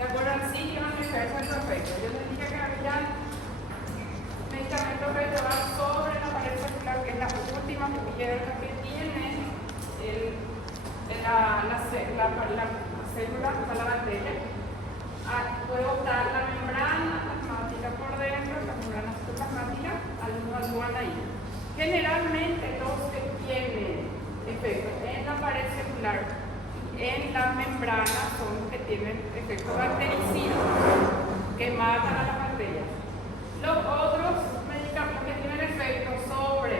¿De acuerdo? Sí, que van a ejercer su efecto. Yo les dije que había medicamentos que trabajan sobre la pared celular, que es la última cubierta que tiene la célula, o sea, la bacteria. Puede optar la membrana plasmática por dentro, la membrana citoplasmática, al ahí. Generalmente los que tienen efecto en la pared celular, en la membrana, son los que tienen efecto bactericida, que matan a las bacterias. Los otros medicamentos que tienen efecto sobre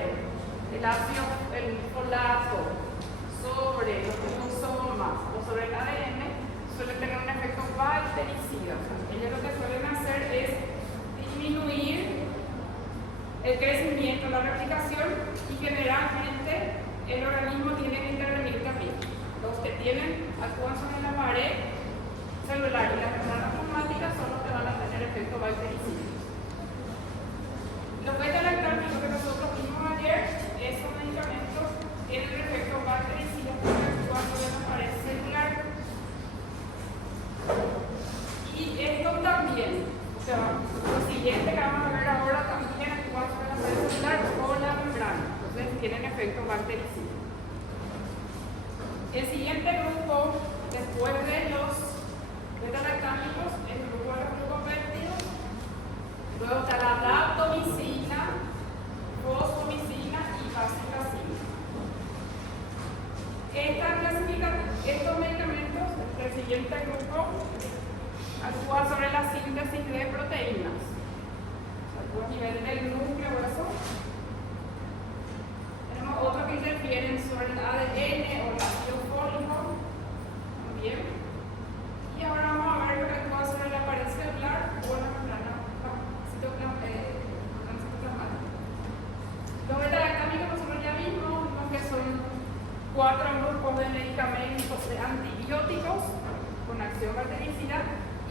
el ácido, el folato, sobre los lisosomas o sobre el ADN, suelen tener un efecto bactericida. Ellos lo que suelen hacer es disminuir el crecimiento, la replicación, y generalmente el organismo tiene que intervenir también. Los que actúan sobre la pared celular y la membrana plasmática son los que van a tener efecto bactericida. Los beta-lactámicos que nosotros vimos ayer, esos medicamentos tienen efecto bactericida porque actúan sobre la pared celular. Y esto también, o sea, lo siguiente que vamos a ver ahora también actúa sobre la pared celular o la membrana, entonces tienen efecto bactericida. El siguiente grupo, después de los beta-lactámicos, es el grupo de los glucopéptidos. Luego está la daptomicina, fosfomicina y vancomicina. Estos medicamentos, el siguiente grupo, actúa sobre la síntesis de proteínas. Actúa a nivel del núcleo grueso. Tenemos otros que interfieren sobre el ADN o el ácido fólico. También. Y ahora vamos a ver lo que actúa sobre la pared celular o la membrana citoplasmática. Los beta-lactámicos nosotros ya vimos, que son 4 grupos de medicamentos de antibióticos con acción bactericida,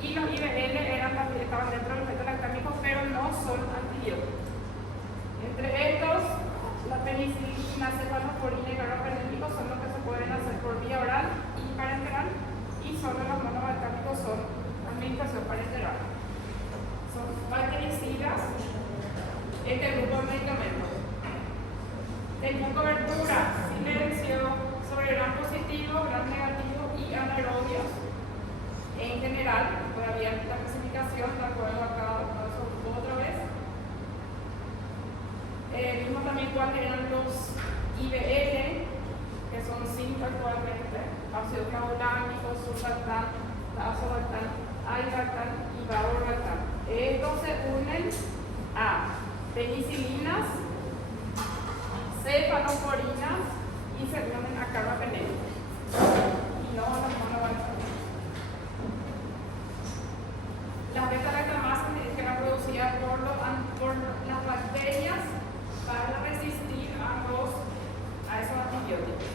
y los IBL estaban dentro de los beta-lactámicos, pero no son antibióticos. Entre estos, la penicilina, cefalosporina y carbapenémicos son los que se pueden hacer por vía oral y parenteral, y solo los monobactámicos son administración parenteral. Son bactericidas este grupo de medicamentos. Tenían cobertura, silencio, sobre gran positivo, gran negativo y anaerobios. En general, todavía la clasificación, de acuerdo a cada grupo otra vez. Vimos también cuáles eran los IBL, que son 5 actualmente: ácido clavulánico, surlactán, azobactán, aibactán y valproate. Estos se unen a penicilinas, cefalosporinas y se unen a carbapenémicos. Y no a los monobactámicos. Las beta-lactamases que eran producidas por las bacterias para resistir a esos antibióticos.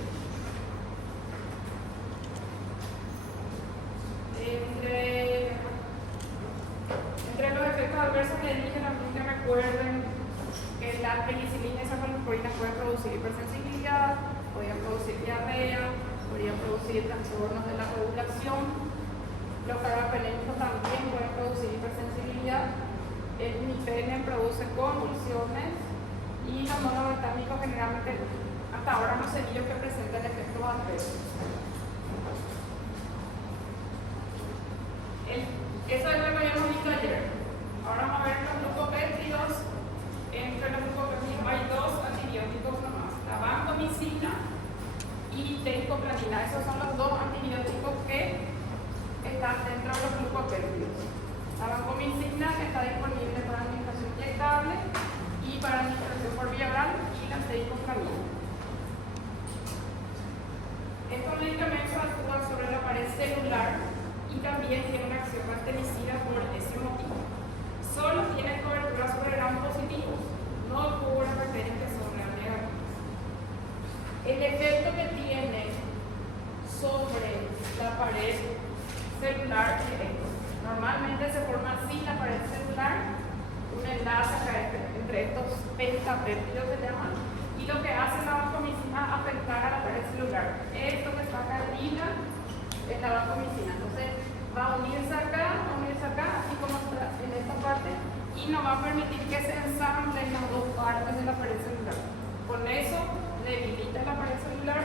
Entre los efectos adversos que dije, también que recuerden que la penicilina y cefalosporina pueden producir hipersensibilidad, podrían producir diarrea, podrían producir trastornos de la coagulación. Los carbapenémicos también pueden producir hipersensibilidad. El imipenem produce convulsiones, y los monobactámicos generalmente hasta ahora no se vio que presenten efectos adversos. Eso es lo que habíamos visto ayer. Ahora vamos a ver los glucopéptidos. Entre los glucopéptidos hay 2 antibióticos nomás: la vancomicina y teicoplatina. Esos son los 2 antibióticos que están dentro de los glucopéptidos. La vancomicina, que está disponible para administración inyectable y para administración por vía oral, y la teicoplatina. Estos medicamentos actúan sobre la pared celular y también tienen una acción bactericida por ese motivo. Solo tienen cobertura sobre gram positivos, no cubren bacterias que son gram negativas. El efecto que tiene sobre la pared celular es esto. Normalmente se forma así la pared celular, un enlace entre estos pentapéptidos se llaman, y lo que hace la vancomicina es afectar a la pared celular. Esto que está acá arriba es la vancomicina, entonces va a unirse acá y no va a permitir que se ensamblen las dos partes de la pared celular. Con eso debilita la pared celular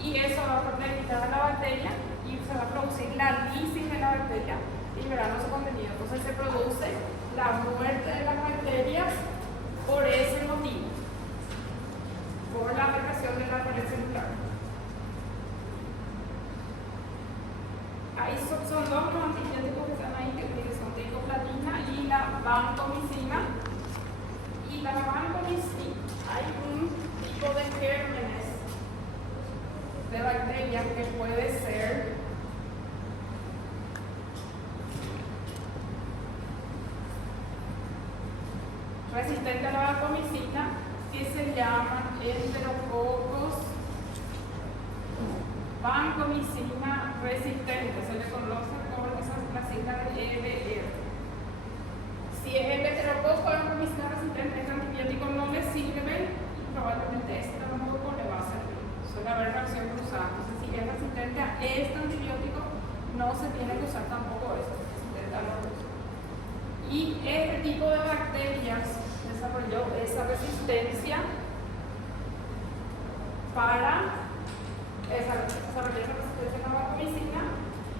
y eso va a debilitar a la bacteria y se va a producir la lisis de la bacteria liberando su contenido. Entonces se produce la muerte de las bacterias por ese motivo, por la afectación de la pared celular. Ahí son dos los antibióticos que están ahí, que son tricoplatina y la vancomicina. Y la vancomicina, hay un tipo de gérmenes de bacterias que puede ser resistente a la vancomicina, que se llaman enterococos vancomicina resistente, se le conoce por la sigla de EBR. Si es el enterococo vancomicina resistente, este antibiótico no le sirve y probablemente este tampoco le va a servir. Suele haber reacción cruzada. Entonces, si es resistente a este antibiótico, no se tiene que usar tampoco este, resistente a los otros. Y este tipo de bacterias desarrolló esa resistencia para desarrollar esa resistencia a la vancomicina,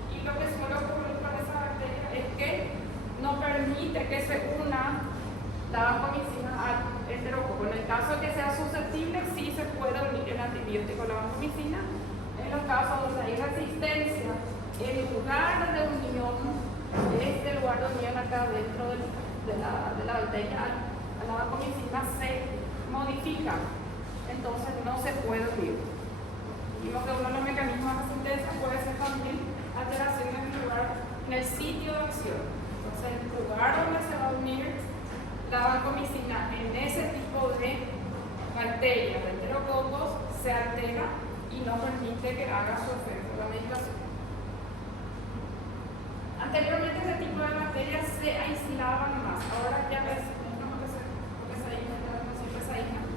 y lo que suele ocurrir con esa bacteria es que no permite que se una la vancomicina al enterococo. En el caso de que sea susceptible, sí se puede unir el antibiótico a la vancomicina. En los casos donde hay resistencia, el lugar de unión, este lugar de unión acá dentro de la bacteria a la vancomicina se modifica, entonces no se puede unir. Vimos que uno de los mecanismos de resistencia puede ser también alteración en el sitio de acción. Entonces, el lugar donde se va a unir la vancomicina en ese tipo de bacterias, de enterococos, se altera y no permite que haga su efecto la medicación. Anteriormente ese tipo de bacterias se aislaban más, ahora ya ves, porque se aíslan, no siempre se aíslan,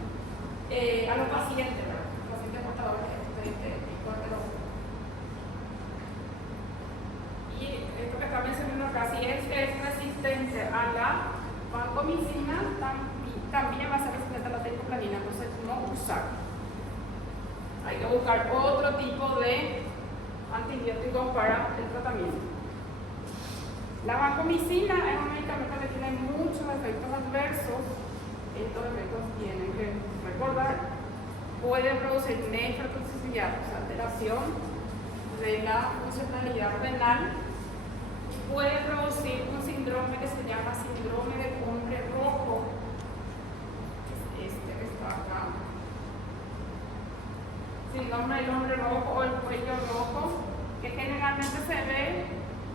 a los pacientes, ¿verdad? Los pacientes portadores de tipo de enterococo. Y esto que está mencionando acá, si es resistente a la vancomicina, también va a ser resistente a la tricoplanina, entonces no usar. Hay que buscar otro tipo de antibióticos para el tratamiento. La vancomicina es un medicamento que tiene muchos efectos adversos. Estos efectos tienen que recordar. Puede producir nefrotoxicidad, o sea, alteración de la funcionalidad renal. Puede producir un síndrome que se llama síndrome del hombre rojo. Este que está acá. Síndrome del hombre rojo o el cuello rojo, que generalmente se ve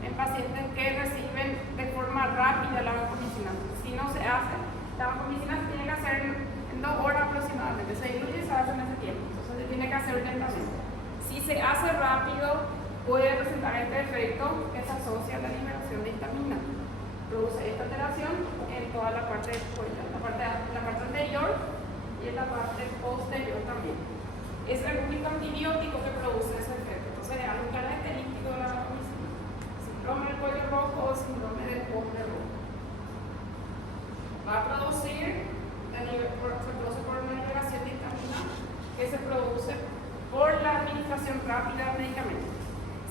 en pacientes que reciben de forma rápida la vancomicina. Si no se hace, la vancomicina se tiene que hacer en 2 horas aproximadamente, se diluye y se hace en ese tiempo, entonces se tiene que hacer lentamente. Si se hace rápido, puede presentar este efecto que se asocia a la liberación de histamina. Produce esta alteración en toda la parte del cuello, la parte anterior y en la parte posterior también. Es el único antibiótico que produce ese efecto, entonces es algo característico de la vancomicina. Síndrome del cuello rojo o síndrome del hombre rojo. Va a producir, se produce por una liberación de histamina que se produce por la administración rápida del medicamento.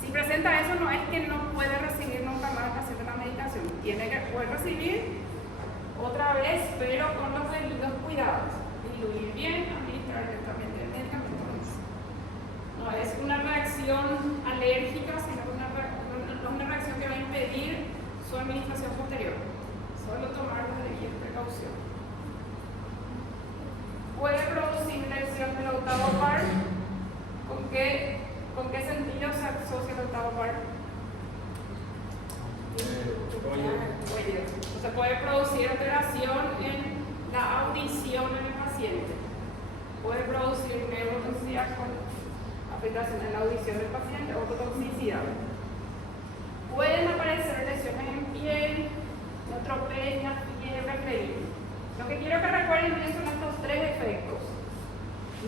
Si presenta eso, no es que no puede recibir nunca más el paciente la medicación, tiene que poder recibir otra vez, pero con los debidos cuidados. Diluir bien, administrar directamente el medicamento. No es una reacción alérgica, sino una reacción que va a impedir su administración posterior. Solo tomar las debidas precauciones. Puede producir lesión del octavo par. ¿Con qué sentido se asocia el octavo par? Se puede producir alteración en la audición en el paciente. Puede producir neurotoxicidad con afectación en la audición del paciente, ototoxicidad. Pueden aparecer lesiones en piel, neutropenia, fiebre, febril. Lo que quiero que recuerden bien son estos 3 efectos.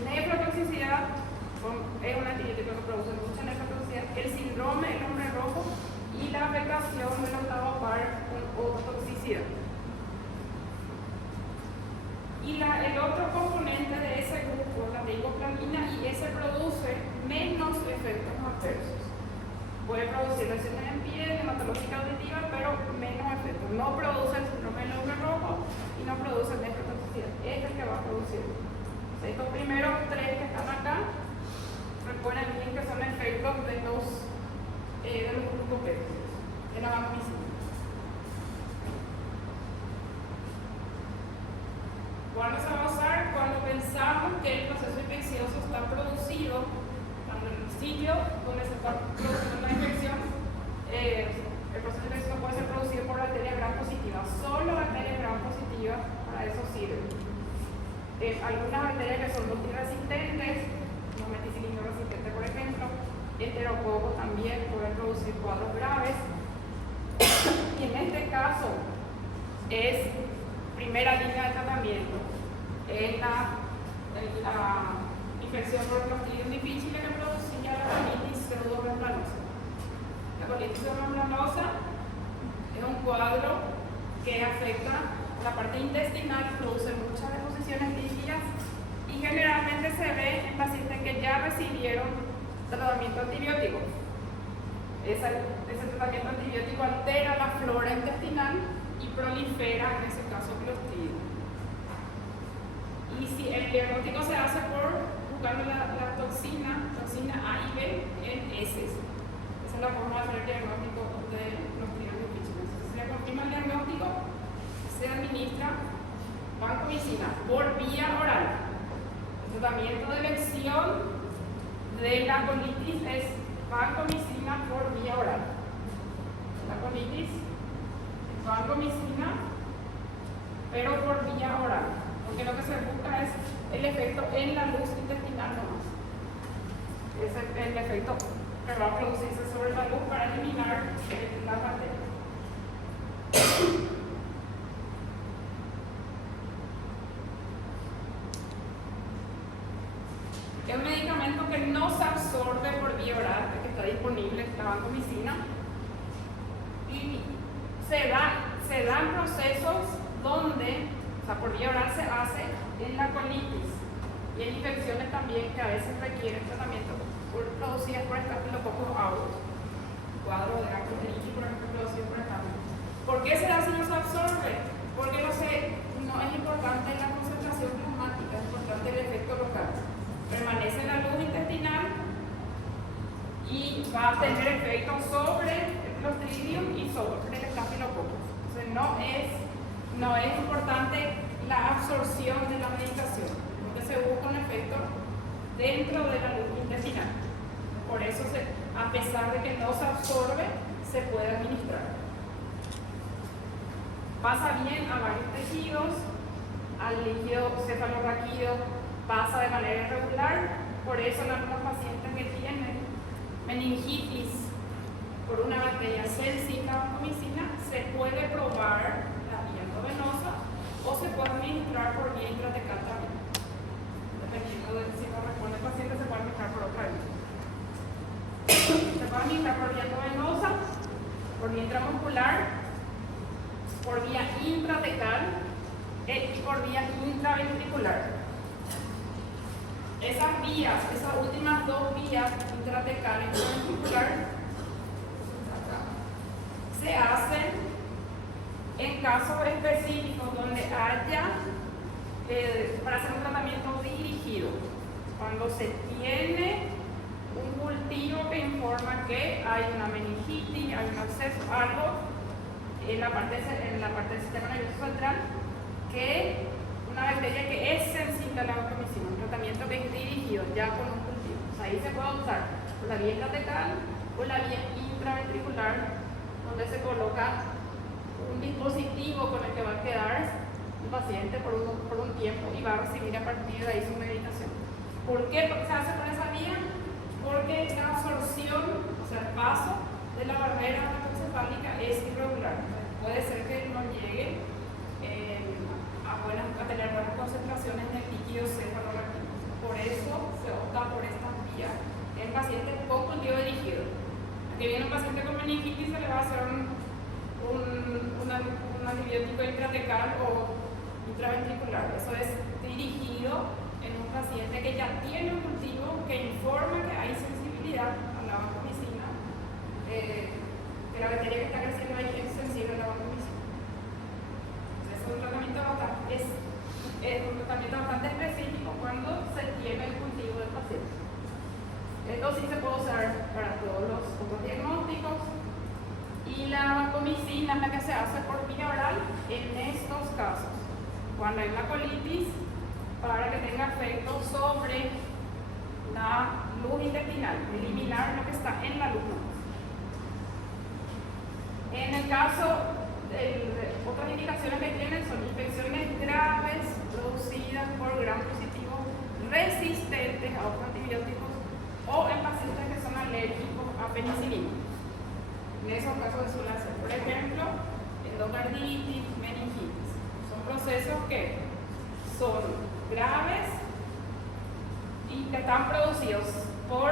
Nefrotoxicidad es un antibiótico que produce mucha nefrotoxicidad, el síndrome del hombre rojo y la afectación del octavo par con ototoxicidad. otro componente de ese grupo, la teicoplamina, y ese produce menos efectos adversos. Puede producir lesiones en piel, hematológica auditiva, pero menos efectos. No produce el síndrome del lóbulo rojo y no produce el nefrotoxicidad. Es el que va a producir. Estos primeros tres que están acá, recuerden bien que son efectos de los glucopéptidos, de la vancomicina. ¿Cuándo se va a usar? Cuando pensamos que el proceso infeccioso está producido, cuando en el sitio donde se está produciendo la infección, el proceso infeccioso puede ser producido por bacterias gram positivas. Solo bacterias gram positivas para eso sirven. Algunas bacterias que son multiresistentes, como meticilino resistente por ejemplo, enterococos también pueden producir cuadros graves. Y en este caso es primera línea de tratamiento en la infección por Clostridium difficile que producía la colitis pseudomembranosa. La colitis pseudomembranosa es un cuadro que afecta la parte intestinal, produce muchas deposiciones líquidas y generalmente se ve en pacientes que ya recibieron tratamiento antibiótico. Ese tratamiento antibiótico altera la flora intestinal y prolifera, en ese caso, Clostridium. Y si el diagnóstico se hace por buscando la toxina A y B en heces. Esa es la forma de hacer el diagnóstico de Clostridium difficile. Si se confirma el diagnóstico, se administra vancomicina por vía oral. El tratamiento de elección de la colitis es vancomicina por vía oral. La colitis vancomicina, pero por vía oral, porque lo que se busca es el efecto en la luz intestinal nomás. Es el efecto que va a producirse sobre la luz para eliminar las bacterias. Es un medicamento que no se absorbe por vía oral, que está disponible, la vancomicina, y se dan procesos donde, o sea, por vía oral se hace en la colitis y en infecciones también que a veces requieren tratamiento producidas por Staphylococcus aureus, cuadro de gastroenteritis, por ejemplo, producido por Staphylococcus. ¿Por qué se da si no se absorbe? Porque no es importante la concentración plasmática, es importante el efecto local. Permanece en la luz intestinal y va a tener efecto sobre el Clostridium y sobre el Staphylococcus. Entonces no es importante la absorción de la medicación, porque se busca un efecto dentro de la luz intestinal. Por eso, a pesar de que no se absorbe, se puede administrar. Pasa bien a varios tejidos, al líquido cefalorraquídeo pasa de manera irregular, por eso en algunos pacientes que tienen meningitis por una bacteria célsica vancomicina se puede probar la vía endovenosa o se puede administrar por vía intratecal también. Dependiendo de si no responde el paciente, se puede administrar por otra vía. Se puede administrar por vía endovenosa, por vía intramuscular, por vía intratecal y por vía intraventricular. Esas vías, esas últimas dos vías, intratecal y intraventricular, se hacen en casos específicos donde haya, para hacer un tratamiento dirigido, cuando se tiene un cultivo que informa que hay una meningitis, hay un absceso, algo en la parte del sistema nervioso central, que una bacteria que es sensible a la vancomicina, un tratamiento que es dirigido ya con un cultivo. O sea, ahí se puede usar por la vía intratecal o la vía intraventricular, donde se coloca un dispositivo con el que va a quedar un paciente por un tiempo y va a recibir a partir de ahí su medicación. ¿Por qué se hace por esa vía? Porque la absorción, o sea, el paso de la barrera hematoencefálica es irregular. Puede ser que no llegue a tener buenas concentraciones de líquido cefalorraquídeo. Por eso se opta por estas vías en pacientes con cultivo dirigido. Aquí viene un paciente con meningitis, se le va a hacer un antibiótico intratecal o intraventricular. Eso es dirigido en un paciente que ya tiene un cultivo que informa que hay sensibilidad a la vancomicina, que la bacteria que está creciendo ahí es sensible a la vancomicina. Entonces, es un tratamiento bastante específico cuando se tiene el cultivo del paciente. Esto sí se puede usar para todos los otros diagnósticos. Y la vancomicina es la que se hace por vía oral en estos casos, cuando hay una colitis, para que tenga efecto sobre la luz intestinal, eliminar lo que está en la luz. En el caso de otras indicaciones que tienen son infecciones graves producidas por gram positivo resistentes a otros antibióticos o en pacientes que son alérgicos a penicilina. En esos casos se suele hacer, por ejemplo, endocarditis, meningitis. Son procesos que son graves y que están producidos por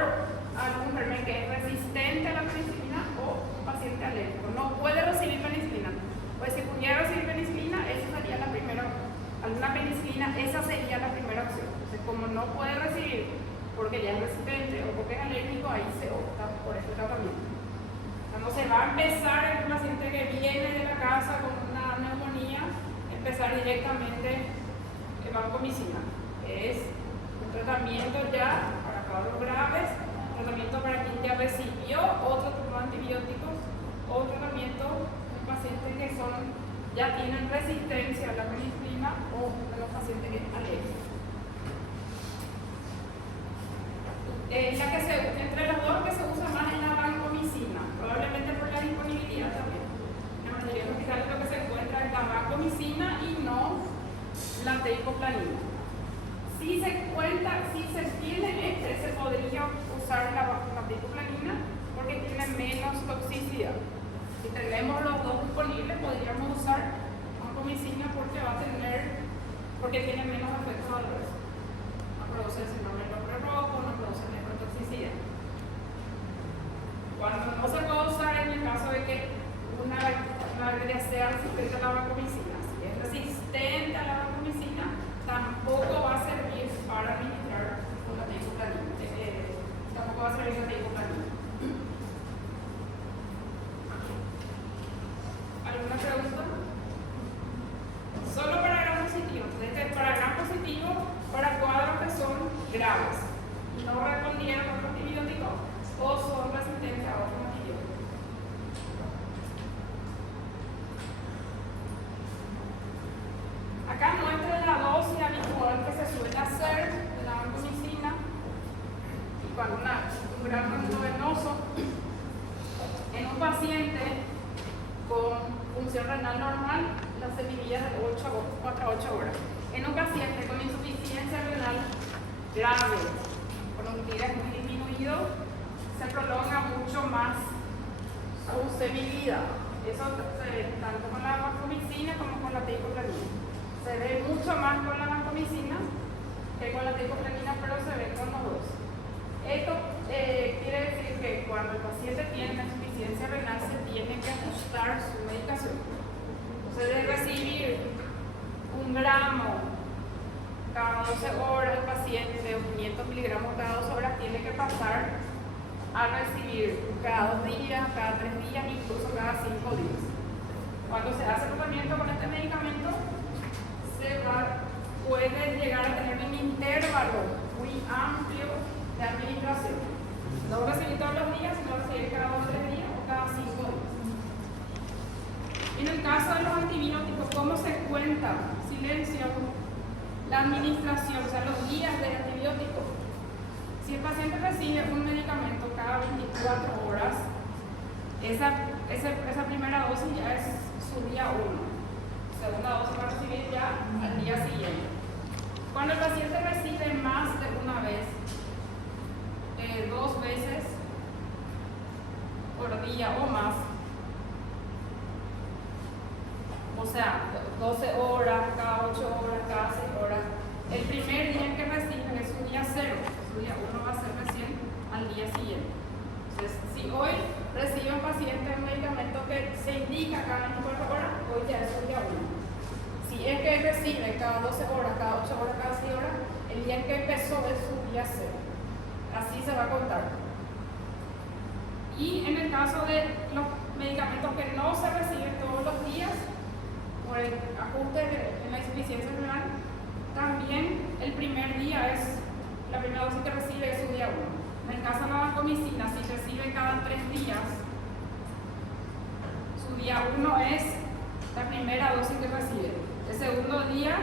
algún germen que es resistente a la penicilina o un paciente alérgico. No puede recibir penicilina. Pues si pudiera recibir penicilina, esa sería la primera, alguna penicilina, esa sería la primera opción. Entonces, como no puede recibir porque ya es resistente o porque es alérgico, ahí se opta por este tratamiento. Cuando se va a empezar en un paciente que viene de la casa con una neumonía, empezar directamente vancomicina. Es un tratamiento ya para cuadros graves, un tratamiento para quien ya recibió otro tipo de antibióticos o un tratamiento en pacientes que ya tienen resistencia a la penicilina o en los pacientes alérgicos. Entre los dos que se usa más es la vancomicina, probablemente por la disponibilidad también. En la mayoría de los hospitales lo que se encuentra es la vancomicina y no la teicoplanin. Si se tiene se podría usar la teicoplanin porque tiene menos toxicidad. Si tenemos los dos disponibles, podríamos usar vancomicina porque tiene menos efectos adversos. No produce síndrome del hombre rojo, no produce nefrotoxicidad. Cuando no se puede usar en el caso de que una bacteria sea resistente a la vancomicina, si es resistente a la vancomicina, tampoco va a servir para administrar la teicoplanin. Tampoco va a servir la teicoplanin. ¿Alguna pregunta? Solo para gram positivo. Entonces, para gram positivo, para cuadros que son graves, no respondieron a otro antibiótico o son resistentes a otro antibiótico. Acá muestra la dosis habitual que se suele hacer de la vancomicina y para un gramo endovenoso en un paciente con función renal normal, la se divide de 4 a 8 horas. En un paciente con insuficiencia renal grave, con un TIRES muy disminuido, se prolonga mucho más su usabilidad. Eso tanto con la vancomicina como con la teicoplanin. Se ve mucho más con la vancomicina que con la teicoplanin, pero se ve con los dos. Esto quiere decir que cuando el paciente tiene una insuficiencia renal se tiene que ajustar su medicación. Entonces, de recibir 1 gramo cada 12 horas el paciente o 500 miligramos cada 2 horas, tiene que pasar a recibir cada 2 días, cada 3 días, incluso cada 5 días. Cuando se hace tratamiento con este medicamento, puede llegar a tener un intervalo muy amplio de administración. No recibir todos los días, sino recibir cada 2 o 3 días o cada 5 días. En el caso de los antibióticos, ¿cómo se cuenta? Silencio. La administración, o sea, los días de antibiótico. Si el paciente recibe un medicamento cada 24 horas, esa primera dosis ya es su día 1. Segunda dosis va a recibir ya al día siguiente. Cuando el paciente recibe más de una vez, 2 veces por día o más, o sea, 12 horas, cada 8 horas, cada 6 horas, el primer día que reciben es su día 0, su día 1 va a ser recién al día siguiente. Entonces, si hoy recibe un paciente un medicamento que se indica cada 24 horas, hoy ya es su día 1. si es que recibe cada 12 horas, cada 8 horas, cada 6 horas, el día en que empezó es su día cero. Así se va a contar. Y en el caso de los medicamentos que no se reciben todos los días, por el ajuste en la insuficiencia renal, también el primer día es, la primera dosis que recibe es su día 1. En el caso de la vancomicina, si recibe cada 3 días, su día 1 es la primera dosis que recibe. El segundo día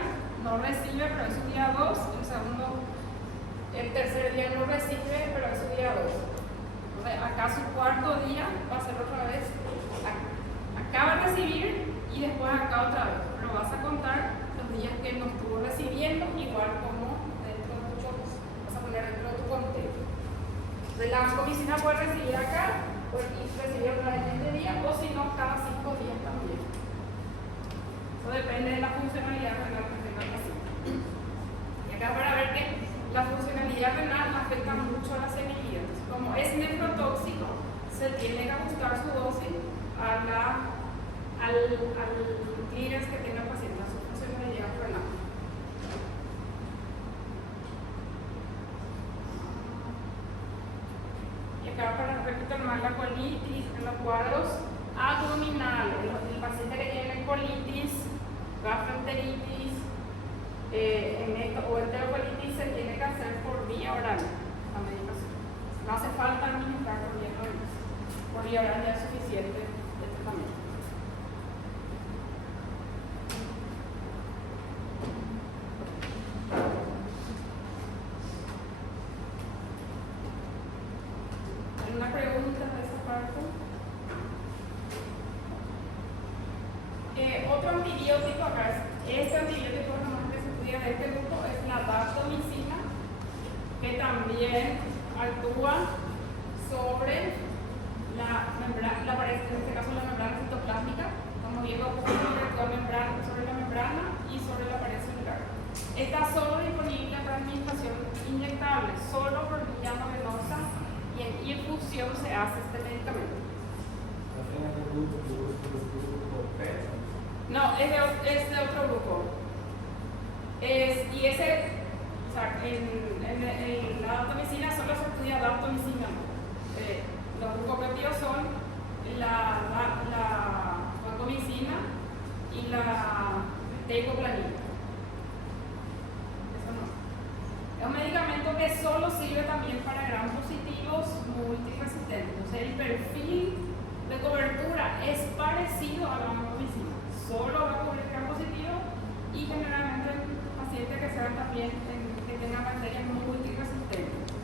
no recibe, pero es su día 2. El tercer día no recibe, pero es su día 2. Entonces, acá su cuarto día va a ser otra vez. Acá va a recibir y después acá otra vez. Pero vas a contar los días que no estuvo recibiendo, igual como dentro de muchos, vas a poner dentro de tu conteo. Entonces, la vancomicina puede recibir acá, puede recibir otra vez en este día, o si no, cada 5 días también. Eso depende de la funcionalidad renal que tenga el paciente. Y acá para ver que la funcionalidad renal afecta mucho a la senilidad. Como es nefrotóxico, se tiene que ajustar su dosis al clearance que tenga el paciente, a su funcionalidad renal. Y acá para recuperar más la colitis en los cuadros abdominales, el paciente que tiene colitis, gastroenteritis, o enterocolitis, se tiene que hacer por vía oral la medicación. No hace falta administrar por vía oral, ya es suficiente el tratamiento. ¿Alguna pregunta de esa parte? Otro antibiótico acá, este antibiótico normalmente se estudia de este grupo, es la daptomicina, que también actúa sobre la membrana, en este caso la membrana citoplásmica, como bien lo ocurre sobre la membrana y sobre la pared celular. Está solo disponible para administración inyectable, solo por vía venosa, y en infusión se hace este medicamento. No, es de otro grupo. Y ese, o sea, en la daptomicina solo se estudia daptomicina. Los grupos operativos son la vancomicina y la teicoplanina. Eso no. Es un medicamento que solo sirve también para gram positivos multiresistentes. Entonces, el perfil de cobertura es parecido a la vancomicina. Solo va a cubrir gram positivo y generalmente pacientes que sean también que tengan bacterias multiresistentes.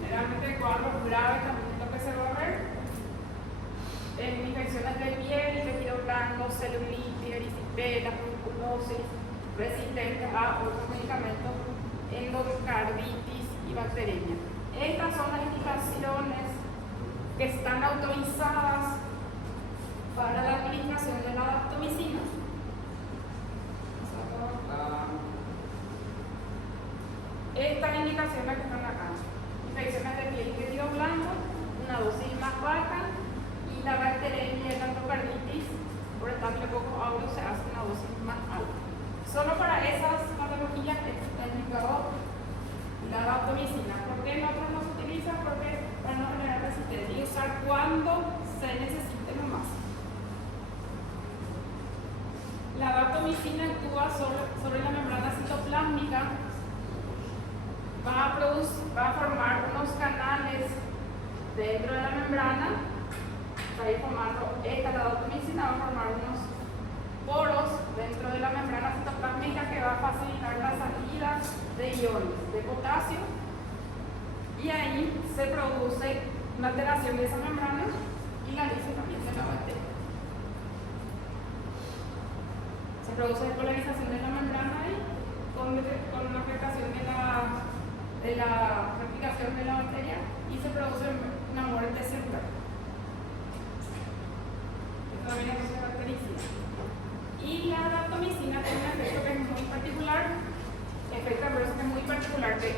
Generalmente cuadros graves también es lo que se va a ver. Infecciones de piel, tejido blanco, celulitis, erisipela, tuberculosis, resistentes a otros medicamentos, endocarditis y bacteriemia. Estas son las indicaciones que están autorizadas para la administración de la daptomicina. Estas indicaciones que están acá: infecciones de piel y tejido blanco, una dosis más baja, y la bacteriemia y la endocarditis, por estarle poco agua, se hace una dosis más alta. Solo para esas patologías está indicado la daptomicina. ¿Por qué en otros no se utiliza? Porque para no generar resistencia y usar cuando se necesite nomás. La daptomicina actúa sobre la membrana citoplásmica, va a formar unos canales dentro de la membrana, va a ir formando la daptomicina, va a formar unos poros dentro de la membrana citoplásmica que va a facilitar la salida de iones de potasio, y ahí se produce una alteración de esa membrana y la lisis también de la bacteria. Se produce despolarización de la membrana ahí con una afectación de la replicación de la bacteria, y se produce una muerte celular. Esto también es una característica. Y la daptomicina tiene un efecto que es muy particular, efecto adverso que es muy particular, que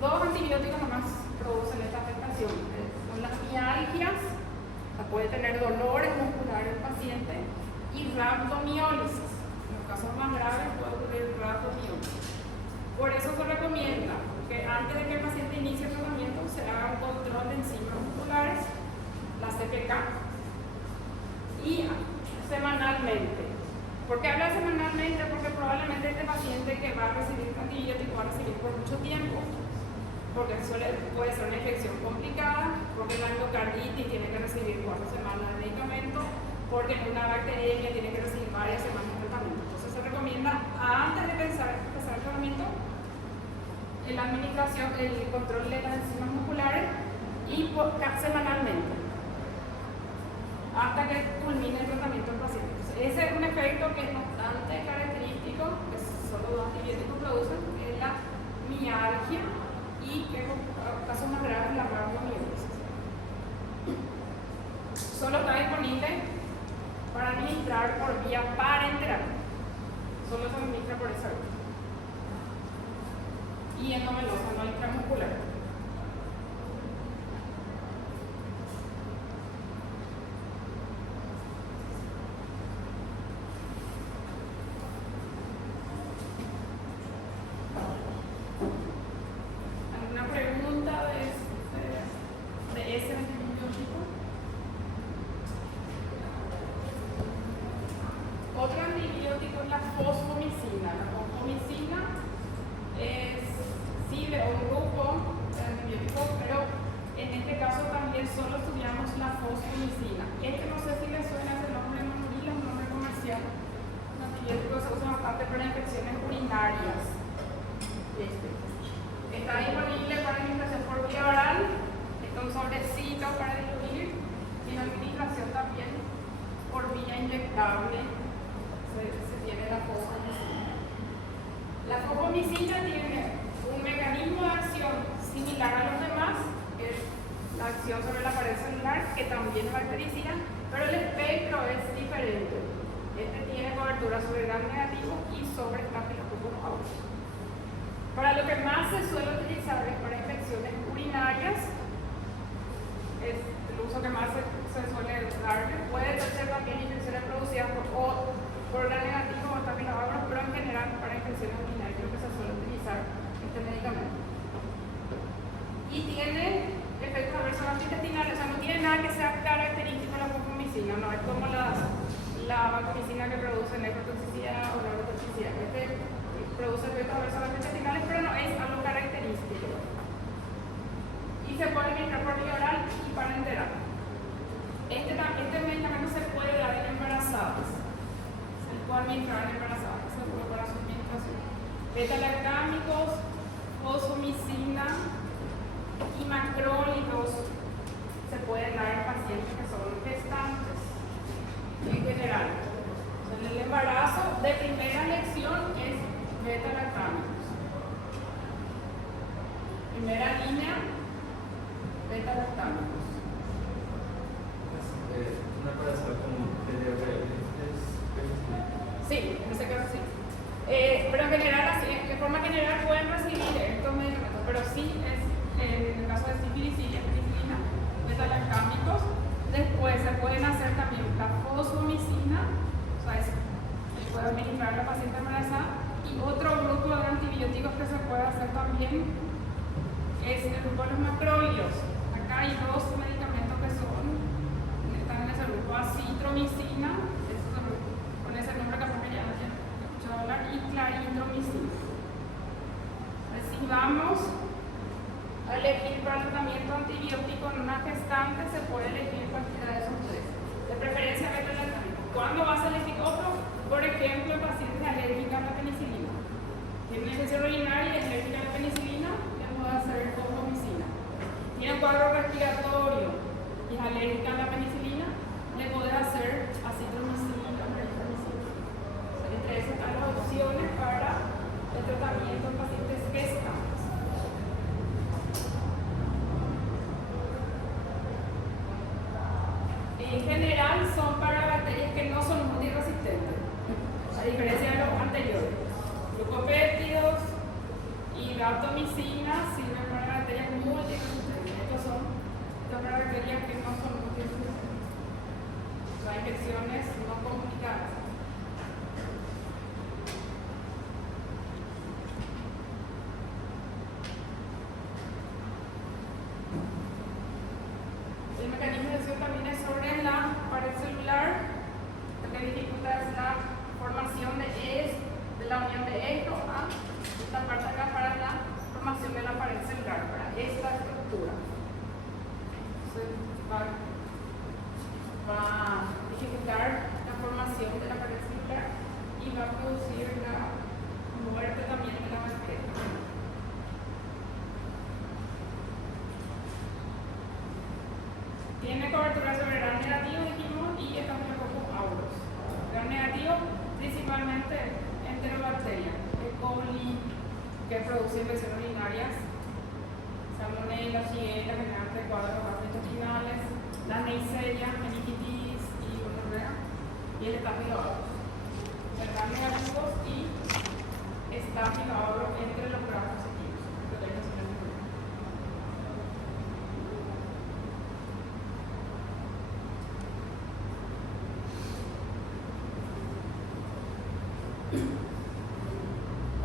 dos antibióticos nomás producen esta afectación. Son las mialgias, puede tener dolores musculares el paciente, y rhabdomiólisis. En los casos más graves semanalmente. ¿Por qué habla semanalmente? Porque probablemente este paciente que va a recibir antibiótico va a recibir por mucho tiempo, porque puede ser una infección complicada, porque la endocarditis tiene que recibir 4 semanas de medicamento, porque en una bacteriemia tiene que recibir varias semanas de tratamiento. Entonces se recomienda, antes de empezar el tratamiento, la administración, el control de las enzimas musculares y semanalmente, hasta que culmine el tratamiento del paciente. Ese es un efecto que es bastante característico, que solo 2 antibióticos producen, que es la mialgia y que en casos más graves la radiomielitis. Solo está disponible para administrar por vía parenteral. Solo se administra por esa vía. Y endovenosa, no intramuscular. Otro antibiótico es la fosfomicina. La fosfomicina es sí de un grupo de antibióticos, pero en este caso también solo estudiamos la fosfomicina. Este no sé si les suena ese nombre, no es un nombre comercial. Un antibiótico se usa bastante para infecciones urinarias. Está disponible para administración por vía oral. Está un sobrecito para diluir y la administración también por vía inyectable. Se tiene la fosfomicina. La fosfomicina tiene un mecanismo de acción similar a los demás, que es la acción sobre la pared celular, que también es bactericida, pero el espectro es diferente. Este tiene cobertura sobre gram negativo y sobre estafilococos aureus. Para lo que más se suele utilizar es para infecciones urinarias, es el uso que más se suele dar. Puede ser también infecciones producidas por gram negativo o estafilococos aureus, pero en general para infecciones urinarias creo que se suele utilizar este medicamento. Y tiene efectos adversos gastrointestinales, o sea, no tiene nada que sea característico de la fosfomicina, no es como la vancomicina que produce nefrotoxicidad o neurotoxicidad. Este produce efectos adversos gastrointestinales, pero no es algo característico. Y se puede administrar por vía oral y parenteral. Este medicamento se puede dar en embarazadas. Se puede administrar en embarazadas, seguro para su administración. Beta-lactámicos, fosfomicina y macrólidos se pueden dar en pacientes que son gestantes en general. En el embarazo de primera elección es beta-lactámicos. Primera línea, beta-lactámicos. ¿Una para saber cómo Sí, en ese caso sí. Pero en general, así, de forma general pueden recibir estos medicamentos, pero sí es en el caso de sífilis y penicilina, beta-lactámicos. Después se pueden hacer también la fosfomicina, o sea, se puede administrar a la paciente embarazada. Y otro grupo de antibióticos que se puede hacer también es el grupo de los macrólidos. Acá hay 2 medicamentos que están en ese grupo: acitromicina, con ese nombre que ya he escuchado hablar, y claritromicina. Si vamos a elegir para el tratamiento antibiótico en una gestante, se puede elegir cualquiera de esos 3. De preferencia beta-lactámico. ¿Cuándo vas a elegir otro? Por ejemplo, en pacientes alérgicos a la penicilina. Tiene una infección urinaria y es alérgica a la penicilina, le puede hacer fosfomicina. Tiene un cuadro respiratorio y es alérgica a la penicilina, le puede hacer acitromicina, claritromicina. Entre esas están las opciones para el tratamiento en pacientes gestantes. En general son para bacterias que no son multiresistentes, a diferencia de los anteriores. Glucopéptidos y daptomicina sirven para bacterias multiresistentes. Estos son para bacterias que no son multiresistentes, o sea, infecciones no complicadas. El mecanismo de acción también es sobre la pared celular. El principalmente enterobacterias, E. coli, que produce infecciones urinarias, salmonella, shigella, generante cuadros gastrointestinales, la neisseria, meningitis y gonorrea, y el estafilococcus. Negativos y estafilococcus entre los grados positivos.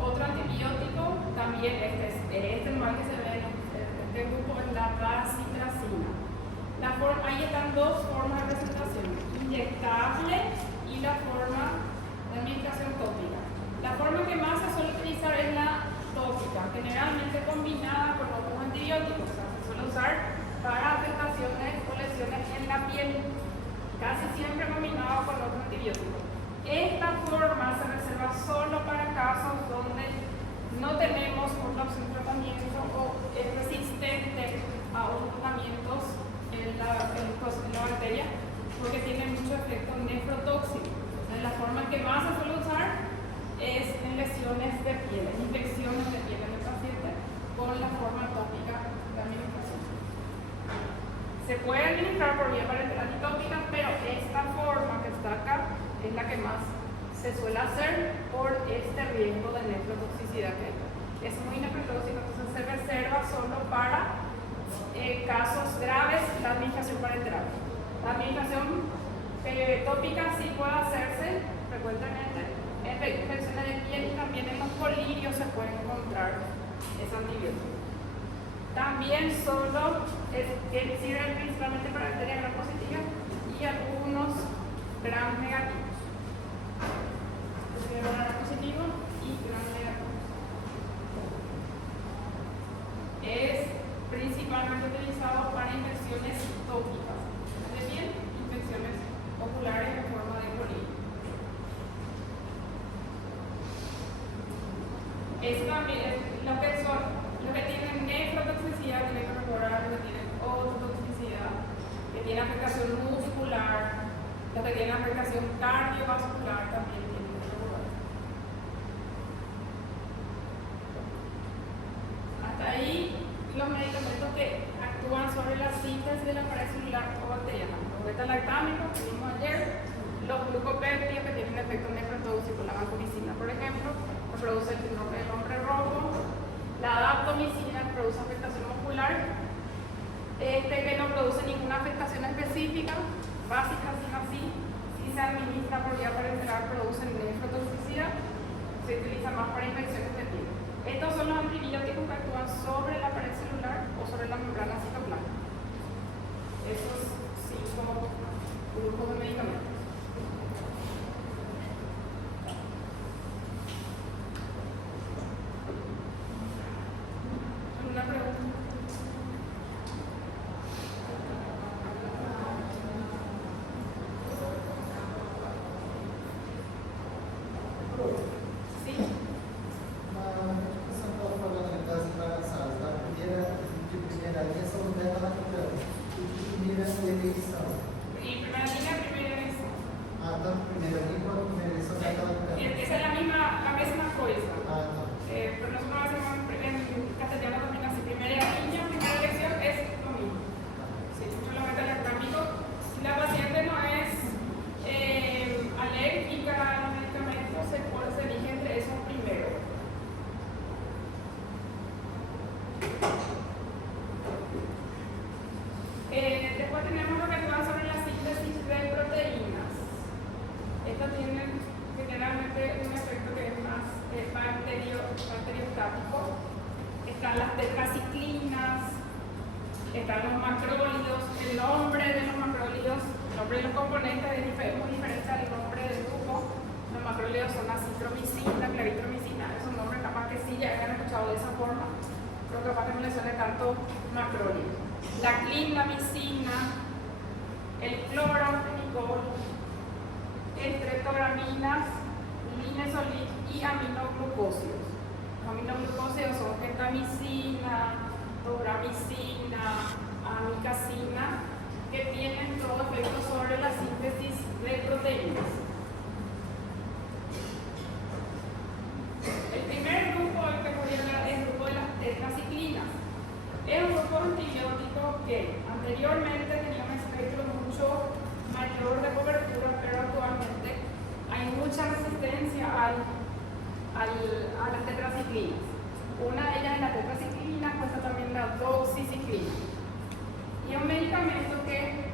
Otro antibiótico, también este normal que se ve en este grupo, es la bacitracina. Ahí están dos formas de presentación, inyectable y la forma de administración tópica. La forma que más se suele utilizar es la tópica, generalmente combinada con otros antibióticos. O sea, se suele usar para afectaciones o lesiones en la piel, casi siempre combinado con otros antibióticos. Esta forma se reserva solo para casos donde no tenemos otra opción de tratamiento o es resistente a otros tratamientos en la bacteria porque tiene mucho efecto nefrotóxico. La forma que más se suele usar es en lesiones de piel, en infecciones de piel en el paciente con la forma tópica de administración. Se puede administrar por vía parenteral y tópica, pero esta forma que está acá es la que más se suele hacer por este riesgo de nefrotoxicidad que es muy nefrotóxico, entonces se reserva solo para casos graves la administración parenteral. La administración tópica sí puede hacerse frecuentemente en infecciones de piel y también en los colirios se puede encontrar ese antibiótico. También solo sirve principalmente para bacterias gram positivas y algunos gram negativos. Gram positivo y gram negativo. Es principalmente utilizado para infecciones tópicas de piel, infecciones oculares en forma de colirio. Eso también, los que tienen nefrotoxicidad tienen que mejorar, los que tienen ototoxicidad, que tienen afectación muscular, los que tienen afectación cardiovascular también tienen que mejorar. Hasta ahí los medicamentos que actúan sobre la síntesis de la pared celular o bacteriana. Los beta-lactámicos que vimos ayer, los glucopéptidos que tienen efecto nefrotóxico, la vancomicina, por ejemplo, que produce el síndrome del hombre rojo, la daptomicina que produce afectación muscular, que no produce ninguna afectación específica, bacitracina sí, si se administra por vía parenteral produce nefrotoxicidad, se utiliza más para infecciones de piel. Estos son los antibióticos que actúan sobre la pared celular o sobre la membrana citoplasmática. Esos sí como grupos de medicamentos. ¿Alguna pregunta? Esa es la misma cosa. Pero nosotros hacemos en castellano también así. Primera línea, primera lección es lo mismo. Sí, solamente el trámite. Si la paciente no es alérgica a los medicamentos, se elige entre esos primero. Después tenemos lo que actúa sobre la síntesis de proteínas. Estas tienen generalmente un efecto que es más bacteriostático. Están las tetraciclinas, están los macrólidos. El nombre de los macrólidos, el nombre de los componentes es muy diferente al nombre del grupo. Los macrólidos son la citromicina, claritromicina, esos nombres capaz que sí ya hayan escuchado de esa forma, pero capaz que no les suene tanto macrólido. La clindamicina, el cloramfenicol, streptograminas, linezolid y aminoglucósidos. Los aminoglucósidos son gentamicina, dobramicina, amicacina, que tienen todo efecto sobre la síntesis de proteínas. a las tetraciclinas. Una de ellas es la tetraciclina, pues también la doxiciclina. Y es un medicamento que,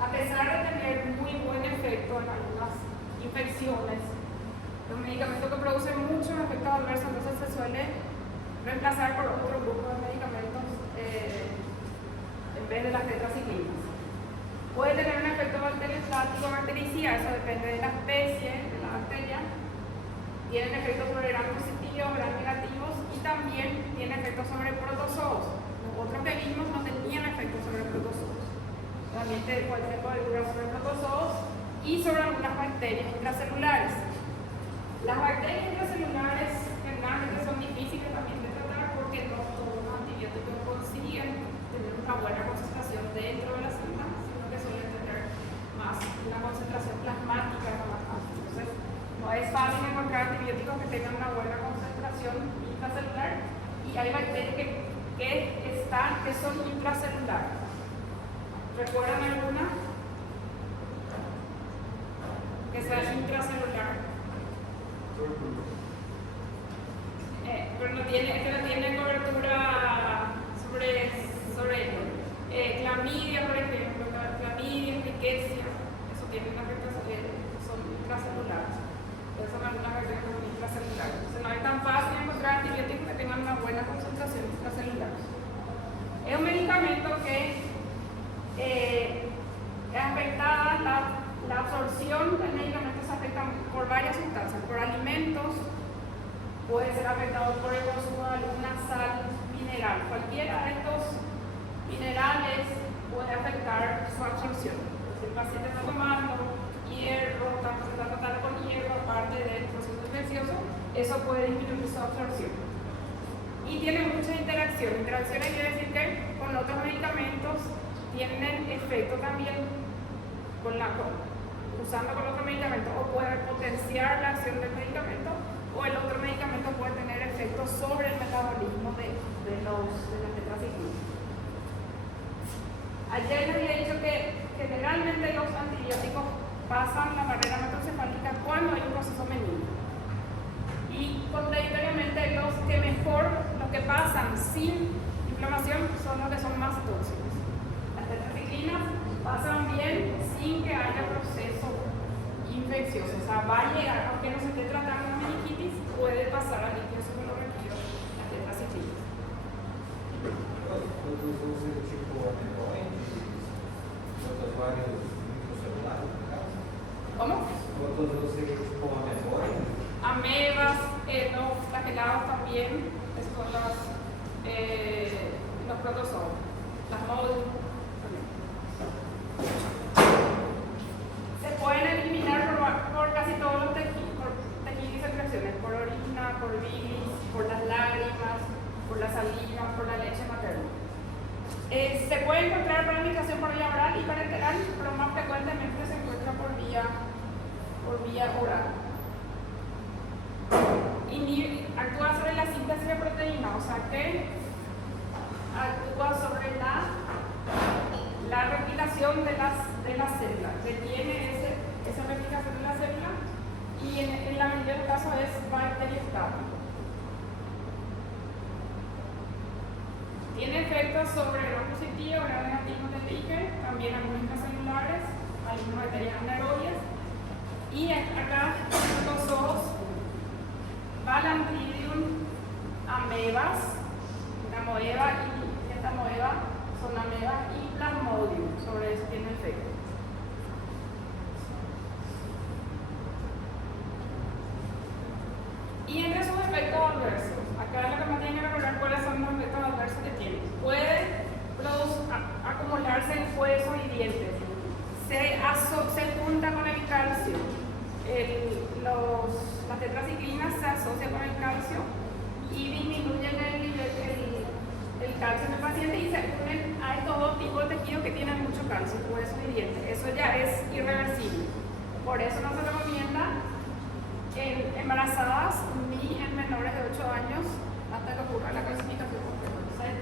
a pesar de tener muy buen efecto en algunas infecciones, es un medicamento que produce mucho efecto adverso, entonces se suele reemplazar por otro grupo de medicamentos en vez de las tetraciclinas. Puede tener un efecto bacteriostático o bactericida, eso depende de la especie, de la bacteria. Tienen efectos sobre gram positivos, gram negativos y también tiene efectos sobre protozoos. Los otros que vimos no tenían efectos sobre protozoos. También puede tener cobertura sobre protozoos y sobre algunas bacterias intracelulares. Las bacterias intracelulares generalmente son difíciles también de tratar porque no todos los antibióticos consiguen tener una buena concentración dentro de la célula, sino que suelen tener más una concentración plasmática más alta. Entonces, no es fácil encontrar antibióticos que tengan una buena concentración intracelular y hay bacterias que son intracelulares. ¿Recuerdan alguna? Que sea intracelular. Pero no tiene cobertura sobre clamidia, por ejemplo, clamidia, riquecia, eso tiene una afectación, son intracelulares. Entonces son algunas bacterias como intracelulares. Entonces no es tan fácil encontrar antibióticos que tengan una buena concentración intracelular. Es un medicamento que es afectada la absorción del medicamento se afecta por varias sustancias, por alimentos, puede ser afectado por el consumo de alguna sal mineral. Cualquiera de estos minerales puede afectar su absorción. Si el paciente está tomando hierro, está tratando con hierro, aparte del proceso infeccioso, eso puede disminuir su absorción. Y tiene mucha interacción. Interacciones quiere decir que con otros medicamentos tienen efecto también usando con otro medicamento, o puede potenciar la acción del medicamento, o el otro medicamento puede tener efectos sobre el metabolismo de las tetraciclinas. Ayer les había dicho que generalmente los antibióticos pasan la barrera hematoencefálica cuando hay un proceso benigno. Y contradictoriamente los que pasan sin inflamación son los que son más tóxicos. Las tetraciclinas pasan bien sin que haya proceso infeccioso. O sea, va a llegar, aunque no se esté tratando una meningitis, puede pasar a líquido suprarrenal las tetraciclinas. Todos usam tipo ameboide, outras várias microcelulares, no caso? ¿Cómo? Todos usam tipo ameboide. Amebas, los flagelados también, son los protozoos, las módulos. Se pueden eliminar por casi todos los tejidos y secreciones, por orina, por bilis, por las lágrimas, por la saliva, por la leche materna. Se puede encontrar para administración por vía oral y parenteral, pero más frecuentemente se encuentra por vía oral. Actúa sobre la síntesis de proteína, o sea que actúa sobre la replicación de la célula, detiene esa replicación de la célula y en la mayoría de los casos es bacteriostático. Tiene efectos sobre gram positivo, gram negativo de pique, también algunos intracelulares, algunas bacterias anaerobias y acá los ojos Balantridium amebas, una moeba y esta moeba son amebas y Plasmodium, sobre eso tiene efecto. Y entre sus efectos adversos, acá lo que me tienen que recordar cuáles son los efectos adversos que tiene. Puede acumularse en huesos y dientes, se junta con el calcio. Las tetraciclinas se asocian con el calcio y disminuyen el calcio en el paciente y se unen a estos dos tipos de tejidos que tienen mucho calcio, huesos y dientes. Eso ya es irreversible. Por eso no se recomienda en embarazadas ni en menores de 8 años hasta que ocurra la calcificación completa. Entonces,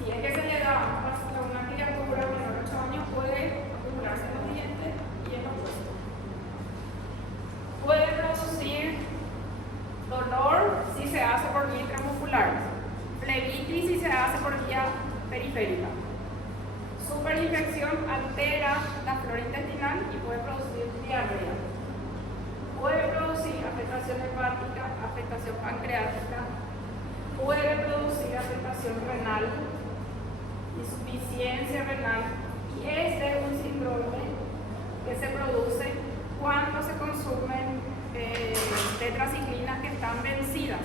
si es que se le da a una criatura menor de 8 años, puede acumularse en los dientes y en los huesos. Puede producir periférica. Superinfección altera la flora intestinal y puede producir diarrea. Puede producir afectación hepática, afectación pancreática, puede producir afectación renal, insuficiencia renal, y este es un síndrome que se produce cuando se consumen tetraciclinas que están vencidas.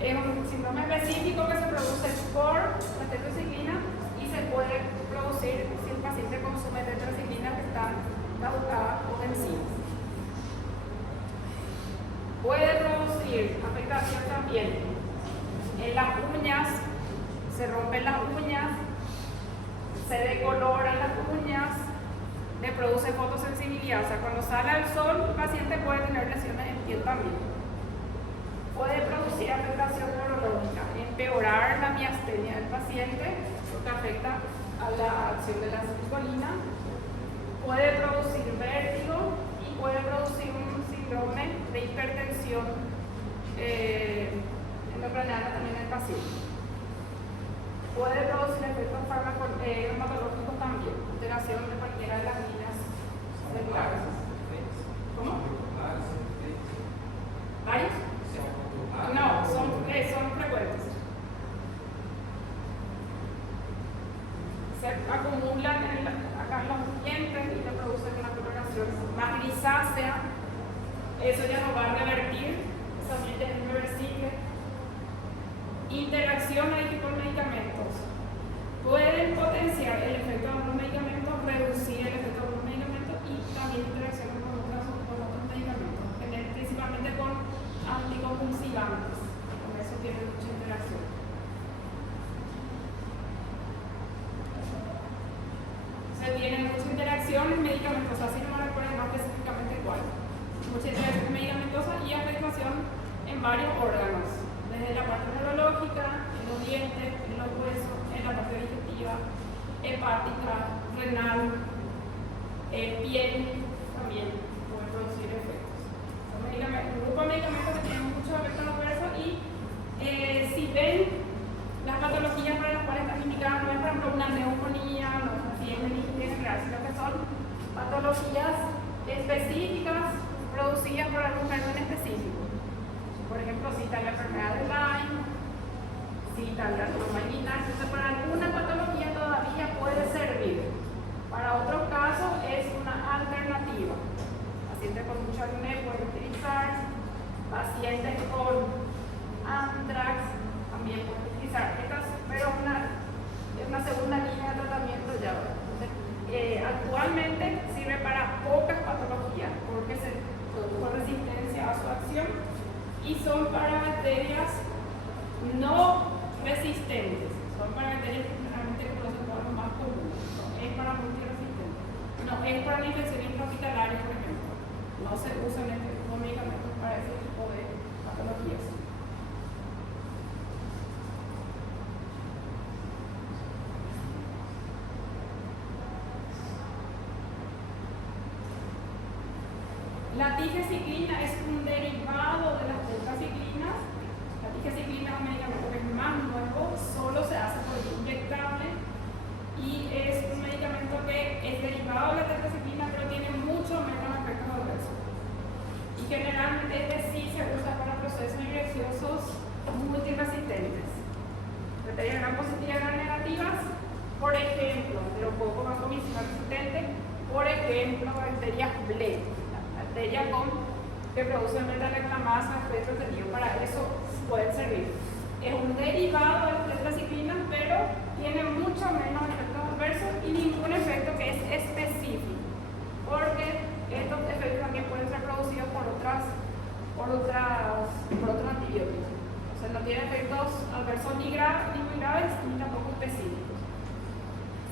Es un síndrome específico que se produce por la tetraciclina y se puede producir si el paciente consume tetraciclinas que están caducadas o vencidas. Puede producir afectación también en las uñas, se rompen las uñas, se decoloran las uñas, le produce fotosensibilidad, o sea, cuando sale al sol el paciente puede tener lesiones en piel también. Puede producir afectación neurológica, empeorar la miastenia del paciente, lo que afecta a la acción de la acetilcolina. Puede producir vértigo y puede producir un síndrome de hipertensión endocrinal también en el paciente. Puede producir efectos farmacológicos también, alteración de cualquiera de las líneas celulares. ¿Cómo? ¿Varios? No, son frecuentes. Se acumulan acá en los dientes y le producen una coloración más grisácea. Eso ya no va a revertir, también es irreversible. Interacción con medicamentos. Pueden potenciar el efecto de algunos medicamentos, reducir el efecto de algunos medicamentos y también interacción con otros medicamentos, principalmente con anticonvulsivantes. Con eso tiene mucha interacción. Se tiene mucha interacción en medicamentos, así no me recuerdo más específicamente cuál. Mucha interacción medicamentosa y afectación en varios órganos, desde la parte neurológica, en los dientes, en los huesos, en la parte digestiva, hepática, renal, piel también puede producir efectos. Un grupo de medicamentos que tienen muchos efectos adversos y si ven las patologías para las cuales están indicadas, no es por ejemplo una neumonía, no es así en general, sino que son patologías específicas producidas por algún germen específico. Por ejemplo, citan la enfermedad de Lyme, citan la neumonía, entonces para alguna patología todavía puede servir. Para otros casos es una alternativa. Pacientes con mucha acné pueden utilizar, pacientes con anthrax también pueden utilizar. Pero es una segunda línea de tratamiento ya. Entonces, actualmente sirve para pocas patologías porque se produjo resistencia a su acción y son para bacterias no resistentes, son para bacterias que generalmente conocen como los más comunes, no es para multiresistentes, no es para la infección intrahospitalaria, por ejemplo, no se usan este tipo de medicamentos para ese tipo de patologías. La tigecyclina es un derivado de las tetraciclinas. La tigecyclina es un medicamento que es más nuevo, solo se hace por vía inyectable y es un medicamento que es derivado de la tetraciclina pero tiene mucho menos efectos adversos. Y generalmente este sí se usa para procesos infecciosos multiresistentes. Bacterias gram positivas y gram negativas, por ejemplo, Enterococo vancomycina resistente, por ejemplo, bacterias BLE. Bacterias que producen beta-lactamasa, efecto tenido, para eso pueden servir. Es un derivado de las tetraciclinas, pero tiene mucho menos efectos adversos y ningún efecto que es específico, porque estos efectos también pueden ser producidos por otros antibióticos. O sea, no tiene efectos adversos ni muy graves ni tampoco específicos.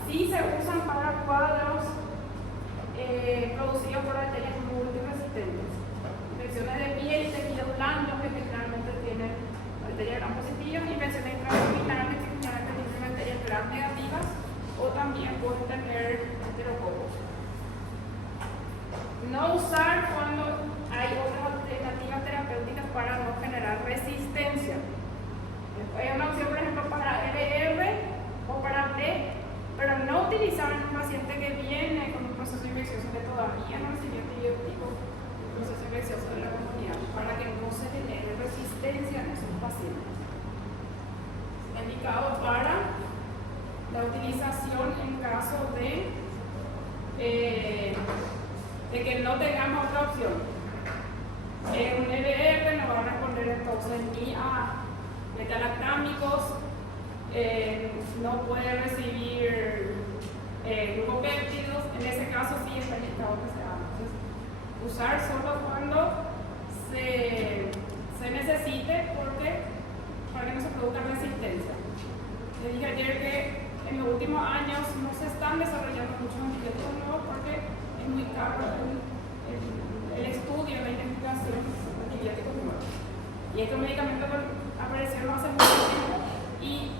Sí se usan para cuadros producidos por bacterias multiresistentes. Infecciones de piel y tejidos blandos que generalmente tienen bacterias gram positivas, infecciones intraabdominales que generalmente tienen bacterias gram negativas o también pueden tener enterococos. No usar cuando hay otras alternativas terapéuticas para no generar resistencia. Hay una opción, por ejemplo, para LR o para B, pero no utilizar en un paciente que viene con un proceso infeccioso que todavía no recibió antibiótico, un proceso infeccioso de la comunidad, para que no se genere resistencia en esos pacientes. Está indicado para la utilización en caso de que no tengamos otra opción. Un LR no va a responder entonces ni a metalactámicos, no puede recibir glucopéptidos. En ese caso sí está indicado que se haga. Entonces, usar solo cuando se necesite, para que no se produzca resistencia. Les dije ayer que en los últimos años no se están desarrollando muchos antibióticos nuevos porque es muy caro el estudio, la identificación de antibióticos nuevos. Y estos medicamentos aparecieron hace mucho tiempo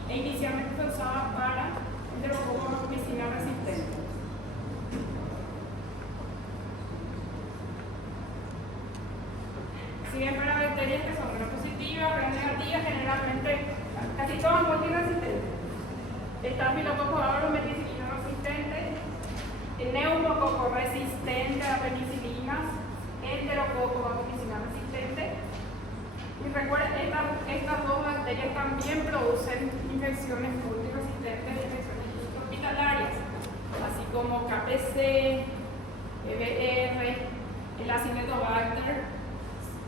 e inicialmente se usaba para enterococo medicina resistente. Si bien para bacterias que son gram positivas, gram negativas, generalmente casi todas multiresistentes. Estafilococo aureus meticilina resistente, neumococo resistente a penicilinas, enterococo a penicilina resistente. Y recuerden, estas dos bacterias también producen infecciones multiresistentes, infecciones hospitalarias, así como KPC, EBR, el Acinetobacter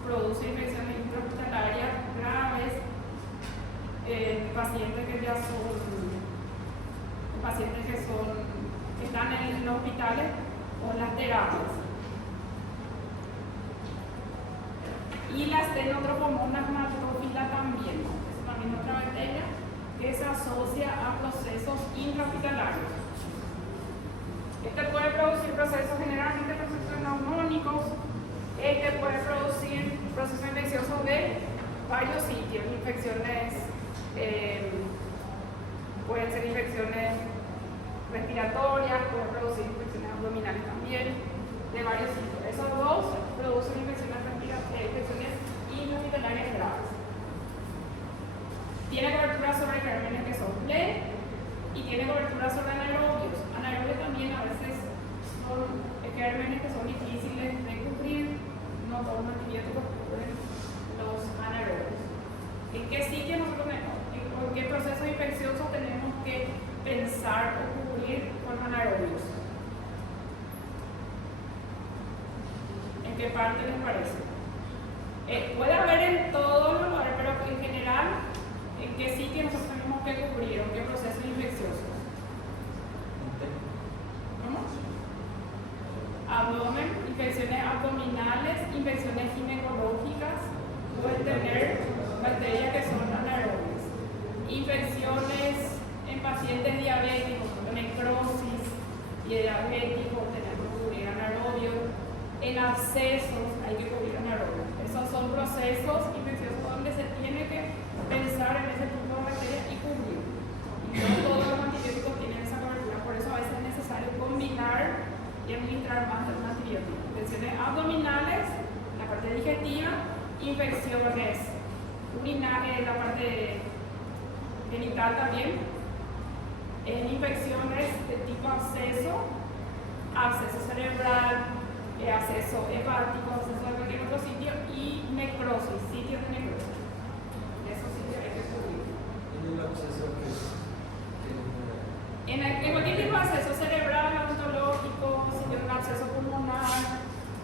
produce infecciones intrahospitalarias graves en pacientes que ya están en los hospitales o en las terapias. Y la Stenotropomonas maltophilia también, es también otra bacteria que se asocia a procesos intrahospitalarios. Este puede producir procesos, generalmente procesos neumónicos, este puede producir procesos infecciosos de varios sitios, infecciones, pueden ser infecciones respiratorias, pueden producir infecciones abdominales también, de varios sitios. Esos dos producen infecciones intrahospitalarias graves. Tiene cobertura sobre gérmenes que son PLE y tiene cobertura sobre anaerobios. Anaerobios también a veces son gérmenes que son difíciles de cubrir, no todos los antibióticos cubren los anaerobios. ¿En qué sitio nosotros tenemos? ¿En qué proceso infeccioso tenemos que pensar o cubrir con anaerobios? ¿En qué parte les parece? Puede haber en todos los lugares, pero en general, ¿en qué sitio nosotros tenemos que cubrir? ¿En qué procesos infecciosos? ¿Cómo? Abdomen, infecciones abdominales, infecciones ginecológicas, pueden tener bacterias que son anaerobias. Infecciones en pacientes diabéticos, necrosis y diabéticos, tenemos que cubrir anaerobios. En abscesos hay que cubrir anaerobios. Esos son procesos infecciosos donde se tiene que pensar en ese tipo de bacterias y cubrir. Y no todos los antibióticos tienen esa cobertura, por eso a veces es necesario combinar y administrar más de un antibiótico. Infecciones abdominales, la parte digestiva, infecciones urinarias, la parte genital también, infecciones de tipo absceso cerebral, acceso hepático, acceso a cualquier otro sitio y necrosis, sitios de necrosis. Esos sitios hay que cubrir. ¿Y el acceso que en cualquier tipo de acceso cerebral, odontológico, si tiene un acceso pulmonar,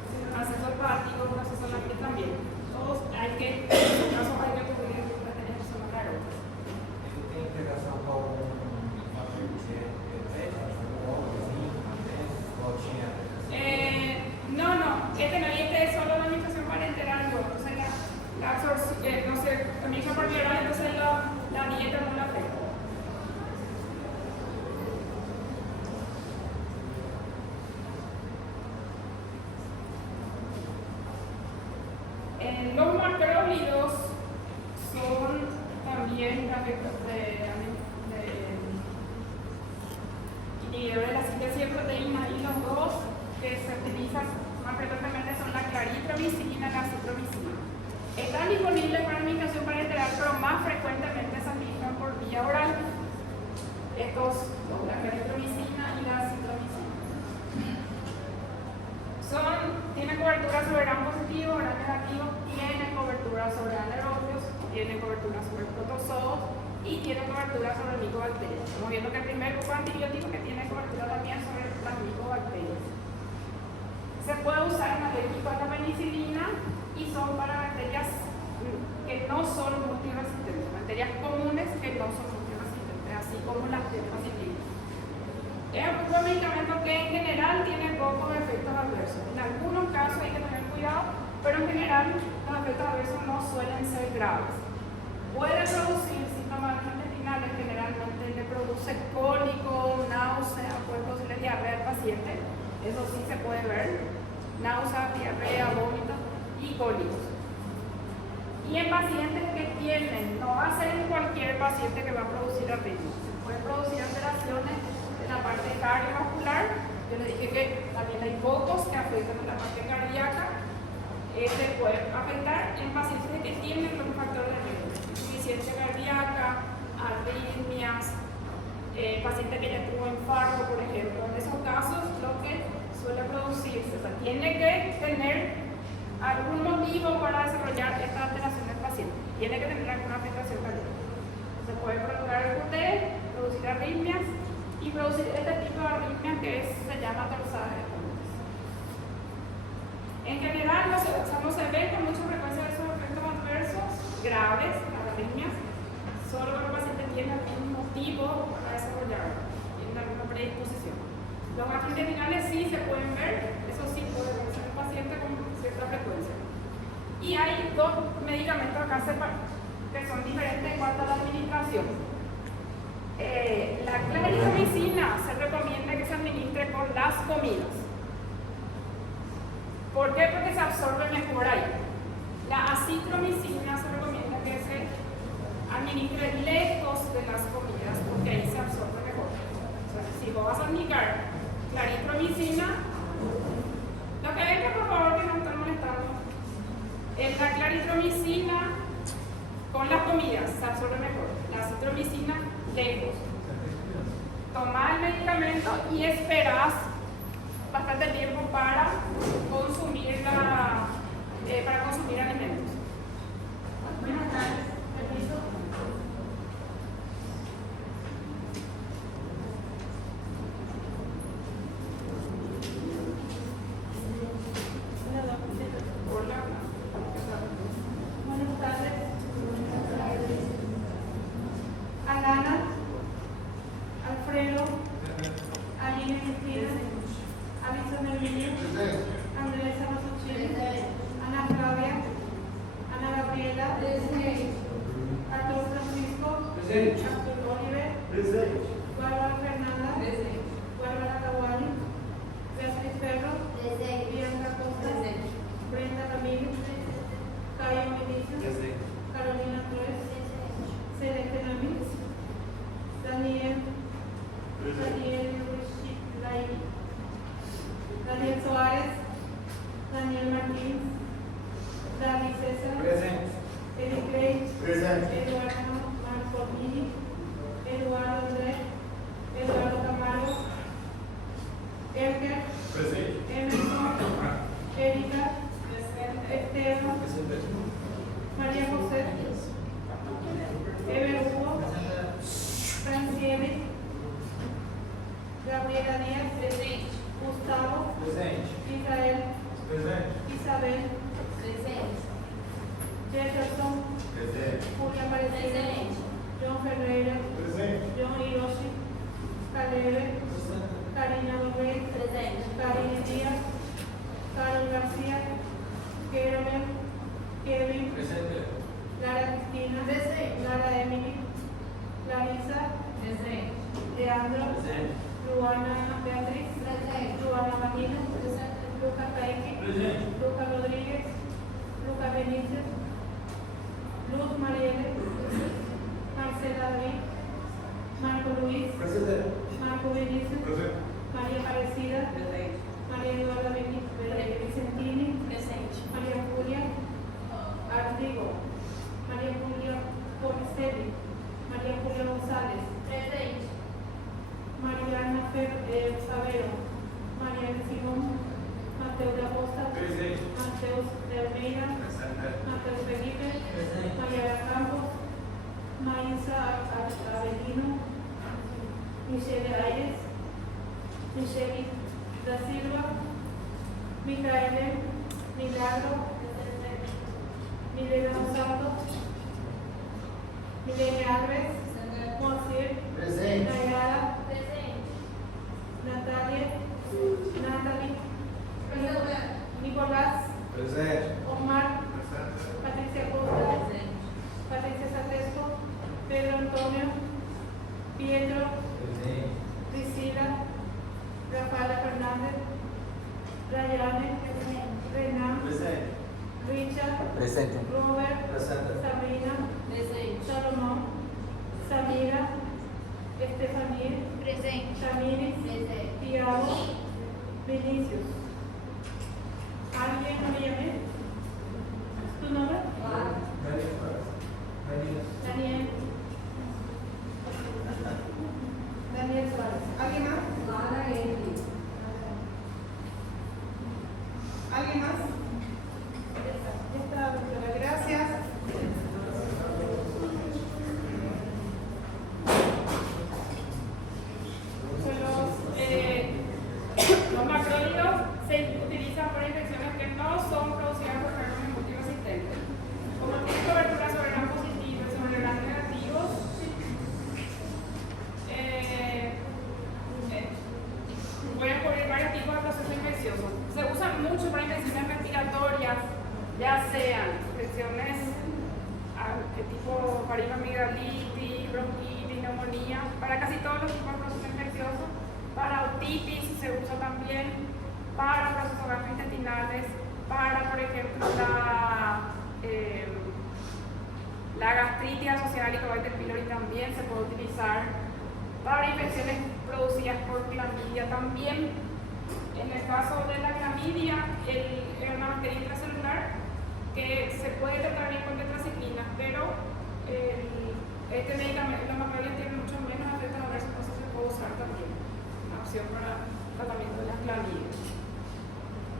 si tiene un acceso hepático, un acceso a la piel también. Todos hay que, en esos casos hay que cubrir bacterias que son anaerobias. esto tiene integração com uma este es solo la administración parenteral, entonces la absorción, no sé, administración parenteral, entonces la dieta no la afecta. Los macrólidos son también inhibidores de la síntesis de proteínas, y los dos que se utilizan más frecuentemente son la claritromicina y la citromicina. Están disponibles para administración parenteral, pero más frecuentemente se administran por vía oral. Estos, la claritromicina y la acitromicina. Tienen cobertura sobre gran positivo, gran negativo, tienen cobertura sobre anaerobios, tienen cobertura sobre protozoos y tienen cobertura sobre micobacterias. Estamos viendo que el primer grupo de antibióticos que tiene cobertura también sobre las micobacterias. Se puede usar en alérgico a la penicilina y son para bacterias que no son multiresistentes, bacterias comunes que no son multiresistentes, así como las tetracyclinas. Es un medicamento que en general tiene pocos efectos adversos. En algunos casos hay que tener cuidado, pero en general los efectos adversos no suelen ser graves. Puede producir síntomas intestinales, generalmente le produce cólico, náusea, puede producirle diarrea al paciente, eso sí se puede ver, náusea, diarrea, vómitos y cólicos. Y en pacientes que tienen, no va a ser en cualquier paciente que va a producir arritmia, se pueden producir alteraciones en la parte cardiovascular. Yo les dije que también hay pocos que afectan a la parte cardíaca. Se puede afectar en pacientes que tienen los factores de riesgo, insuficiencia cardíaca, arritmias, paciente que ya tuvo infarto, por ejemplo. En esos casos, lo que suele producirse, o sea, tiene que tener algún motivo para desarrollar esta alteración del paciente, tiene que tener alguna afectación cardíaca. Se puede prolongar el QT, producir arritmias y producir este tipo de arritmia que se llama torsada de Coombs. En general, no se ve con mucha frecuencia esos efectos adversos graves, las arritmias, solo cuando el paciente tiene algún motivo para desarrollarlo, tiene alguna predisposición. Los gastrointestinales sí se pueden ver, eso sí puede verse en el paciente con cierta frecuencia. Y hay dos medicamentos acá que son diferentes en cuanto a la administración. La claritromicina se recomienda que se administre con las comidas. ¿Por qué? Porque se absorbe mejor ahí. La acitromicina se recomienda que se administre lejos de las comidas porque ahí se absorbe mejor. Entonces, si vos vas a aplicar claritromicina, lo que venga, por favor, que no están molestando. La claritromicina con las comidas se absorbe mejor. La acitromicina lejos. Tomar el medicamento y esperas bastante tiempo para consumir alimentos. Buenas tardes, permiso. Hola. Buenas tardes. Alana, Alfredo, Aline Cristina, Alison Emilio, Andrés Rasuchín, Ana Flavia, Ana Gabriela, Arturo Francisco, Arturo Oliver, Bárbara Fernanda, Bárbara Tawali, Beatriz Ferro, Bianca Costa, Brenda Ramírez, Cayo Vinicius, Carolina Flores, Celeste Namix, Daniel Suárez, Daniel Martín, David César, Eric Grey, Eduardo Marcolini, Eduardo Andrés, Eduardo Camargo, Edgar, Emerson, Erika, Esteban, María José, Ever Hugo, Franciele, Gabriela Díaz, Gustavo, Israel, Isabel, Jefferson, Julia Aparecida, John Ferreira, John Hiroshi, Calebe, Karina López, Karine Díaz, Carol García, Kerber, Kevin, Lara Cristina, Lara Emily, Larisa, Leandro, Luana Beatriz, Luana Martina, Lucas Caiki, Lucas Rodríguez, Lucas Benítez, Luz Marielle, Marcela David, Marco Luis, Marco Benítez, María Aparecida, María Eduarda Vicentini, María Julia, Ardi Omar, Patricia Costa, Patricia Satesco, Pedro Antonio, Pietro, Priscila, Rafaela Fernández, Rayane, Renan, Richard, Presente. Robert, Sabrina, Salomón, Samira, Estefanía, Tamiris, Tiago, Vinicius. ¿Alguien no me llame? ¿Tu nombre? Daniel. Daniel Suárez. ¿Alguien más? ¿Alguien más? Ya está, doctora. Gracias. Los macrólidos se utilizan para infecciones que no son producidas por fenómenos multiresistentes. Como tienen cobertura sobre gran positivo y sobre gran negativo, pueden cubrir varios tipos de procesos infecciosos. Se usan mucho para infecciones respiratorias, ya sean infecciones de tipo faringoamigdalitis, bronquitis, neumonía, para casi todos los tipos de procesos infecciosos. Para otitis se usa también, para procesos gastrointestinales, para, por ejemplo, la gastritis asociada al Helicobacter pylori también se puede utilizar, para infecciones producidas por clamidia también. En el caso de la clamidia, es una bacteria intracelular que se puede tratar bien con tetracyclina, pero este medicamento, los macrólidos tienen mucho menos efectos adversos, entonces se puede usar también. Para el tratamiento de las clamidias.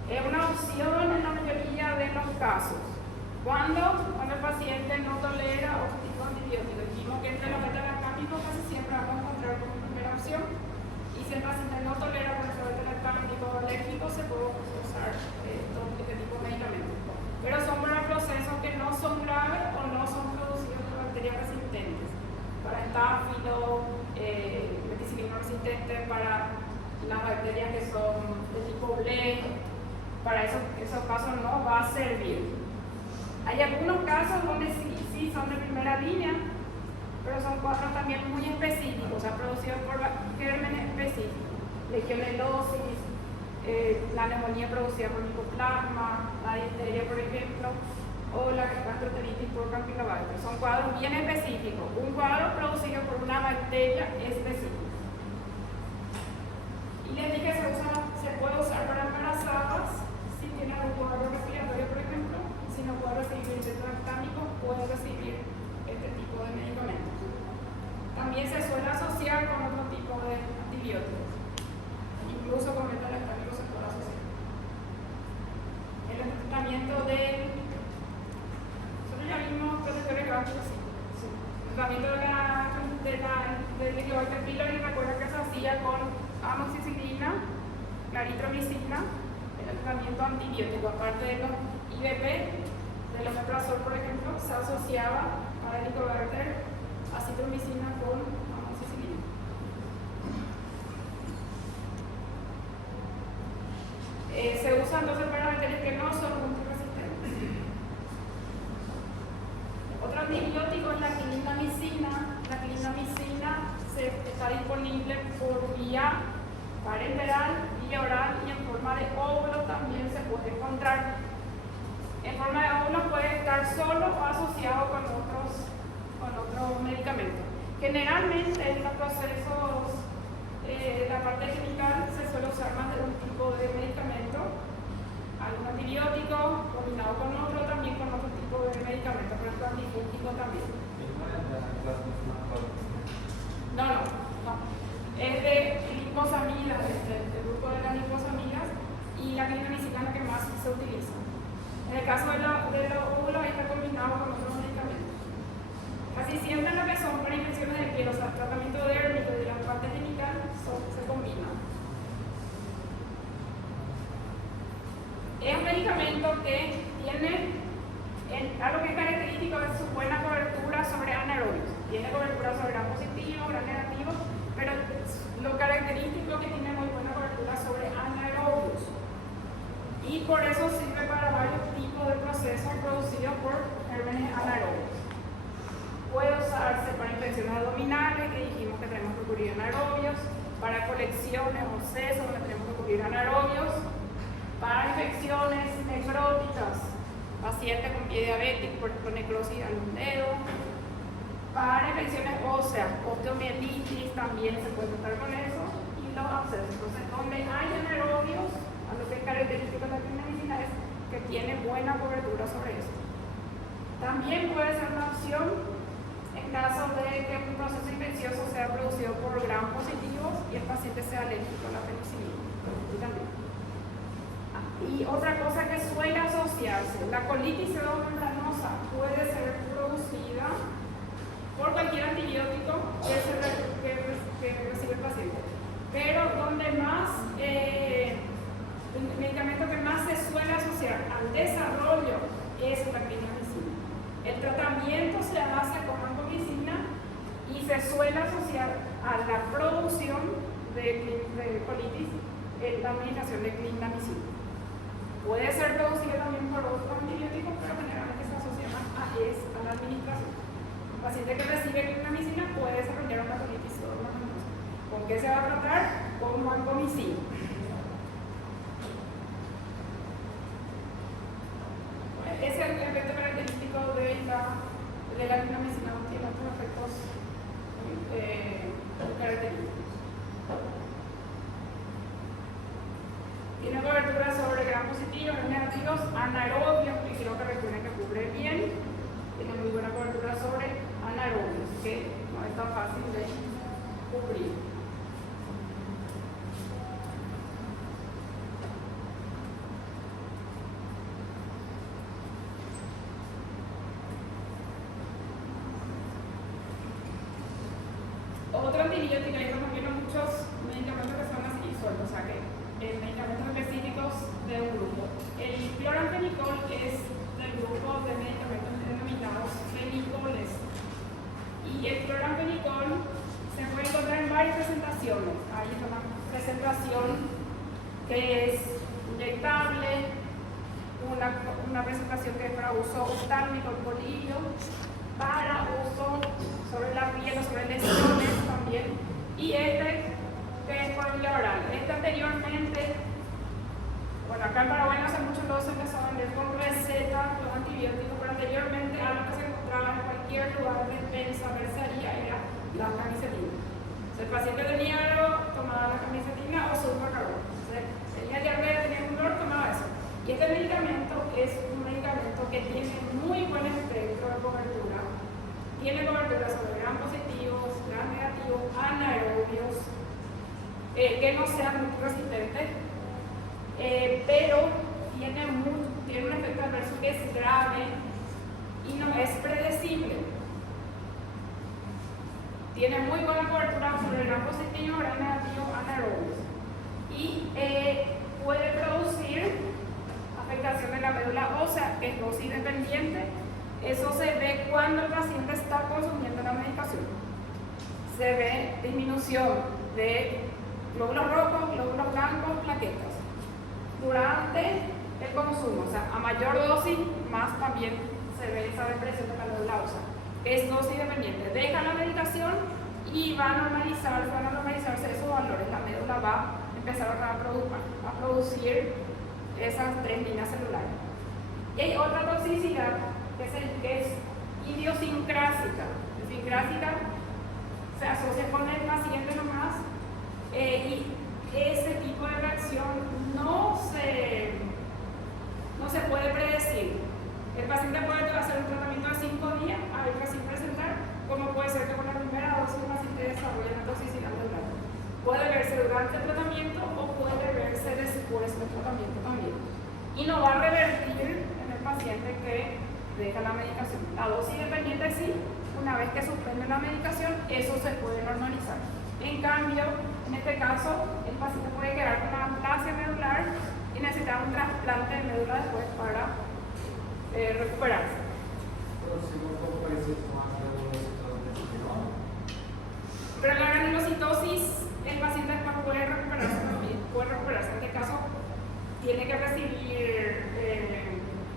Es una opción en la mayoría de los casos. Cuando el paciente no tolera otro tipo de antibióticos. Dijimos que entre los beta-lactámicos casi siempre vamos a encontrar como primera opción. Y si el paciente no tolera por ejemplo beta-lactámico o alérgico, se puede usar este tipo de medicamentos. Pero son para procesos que no son graves o no son producidos por bacterias resistentes. Para estáfilo, meticilino resistente, para las bacterias que son de tipo BLE, para esos casos no va a servir. Hay algunos casos donde sí son de primera línea, pero son cuadros también muy específicos, o sea, producidos por gérmenes específicos. Legionelosis, la neumonía producida por micoplasma, la difteria, por ejemplo, o la gastroenteritis por Campylobacter. Son cuadros bien específicos, un cuadro producido por una bacteria específica. Y les dije que se puede usar para embarazadas si tienen algún cuadro respiratorio, por ejemplo. Si no puede recibir tetralactámicos, puede recibir este tipo de medicamentos. También se suele asociar con otro tipo de antibióticos, incluso con beta-lactámicos se puede asociar. El tratamiento del ya vimos protectores gástricos, sí. El tratamiento del Helicobacter pylori, recuerda que se hacía con amoxicilina, claritromicina, el tratamiento antibiótico, aparte de los IVP, del omeprazol, por ejemplo, se asociaba a Helicobacter acitromicina con amoxicilina. Se usa entonces para bacterias que no son multiresistentes. Otro antibiótico es la clindamicina. La clindamicina está disponible por vía parenteral, vía oral y en forma de óvulo también se puede encontrar. En forma de óvulo puede estar solo o asociado con otros medicamentos. Generalmente en los procesos, la parte química se suele usar más de un tipo de medicamento, algún antibiótico combinado con otro, también con otro tipo de medicamento, por ejemplo antifúngico también. No. Es de gliposamidas, del grupo de las gliposamidas, y la clindamicina es la que más se utiliza. En el caso de los óvulos está combinado con otros medicamentos. Casi siempre lo que son para infecciones de piel, o sea, tratamiento dérmico y de la parte genital se combinan. Es un medicamento que tiene algo que es característico de su buena cobertura sobre anaerobios. Tiene cobertura sobre gran positivo, gran negativo, pero lo característico es que tiene muy buena cobertura sobre anaerobios. Y por eso sirve para varios hipertensiones abdominales, que dijimos que tenemos que cubrir anaerobios, para colecciones o sesos, donde tenemos que cubrir anaerobios, para infecciones nefróticas, pacientes con pie diabético, por ejemplo, necrosis de algún dedo, para infecciones óseas, osteomielitis también se puede tratar con eso, y los abscesos. Entonces, donde hay anaerobios, a lo que es característico de la clindamicina es que tiene buena cobertura sobre eso. También puede ser una opción en caso de que un proceso infeccioso sea producido por gram positivos y el paciente sea alérgico a la penicilina. Y otra cosa que suele asociarse, la colitis pseudomembranosa puede ser producida por cualquier antibiótico que recibe el paciente, pero donde más, el medicamento que más se suele asociar al desarrollo es la clindamicina. El tratamiento se hace con vancomicina y se suele asociar a la producción de colitis la administración de clindamicina. Puede ser producida también por otros antibióticos, pero generalmente se asocia más a la administración. Un paciente que recibe clindamicina puede desarrollar una colitis pseudomembranosa. ¿Con qué se va a tratar? Con vancomicina. Ese es el efecto característico de la clindamicina, tiene otros efectos característicos. Tiene cobertura sobre gram positivos, gram negativos, anaerobios, que creo que recuerden que cubre bien. Tiene muy buena cobertura sobre anaerobios, que no es tan fácil de cubrir. Otro antibiótico, hay también muchos medicamentos que son así sueltos, o sea que medicamentos específicos de un grupo. El cloramfenicol es del grupo de medicamentos denominados fenicoles. Y el cloramfenicol se puede encontrar en varias presentaciones. Hay una presentación que es inyectable, una presentación que es para uso oftálmico en bolillo, para uso sobre la piel o sobre lesiones también, y este que es por vía oral. Este anteriormente, bueno, acá en Paraguay no hace mucho todo se empezó a vender con receta, con antibióticos, pero anteriormente algo que se encontraba en cualquier lugar de despensa, mercería, era la camisetina. El paciente tenía algo, tomaba la camisetina o su macarrón. Tenía diarrea, tenía un dolor, tomaba eso. Y este medicamento es un medicamento que tiene muy buen espectro de cobertura. Tiene cobertura sobre gram positivos, gram negativos, anaerobios, que no sean muy resistentes, pero tiene un efecto adverso que es grave y no es predecible. Tiene muy buena cobertura sobre gram positivo, gram negativo, anaerobios. Y puede producir afectación de la médula ósea, que es dosis dependiente. Eso se ve cuando el paciente está consumiendo la medicación. Se ve disminución de glóbulos rojos, glóbulos blancos, plaquetas. Durante el consumo, o sea, a mayor dosis, más también se ve esa depresión de la médula ósea. Es dosis dependiente. Deja la medicación y van a normalizarse esos valores. La médula va a empezar a producir esas 3 líneas celulares. Y hay otra toxicidad que es idiosincrásica. Idiosincrásica se asocia con el paciente nomás, y ese tipo de reacción no se puede predecir. El paciente puede hacer un tratamiento de 5 días, a ver sin presentar, como puede ser que con la primera dosis el paciente desarrolle una toxicidad celular. Puede verse durante el tratamiento o puede verse después del tratamiento también. Y no va a revertir en el paciente que deja la medicación. La dosis dependiente sí, una vez que suspende la medicación, eso se puede normalizar. En cambio, en este caso, el paciente puede quedar con una aplasia medular y necesitar un trasplante de médula después para recuperarse. Pero la granulocitosis, el paciente después puede recuperarse también. En este caso, tiene que recibir,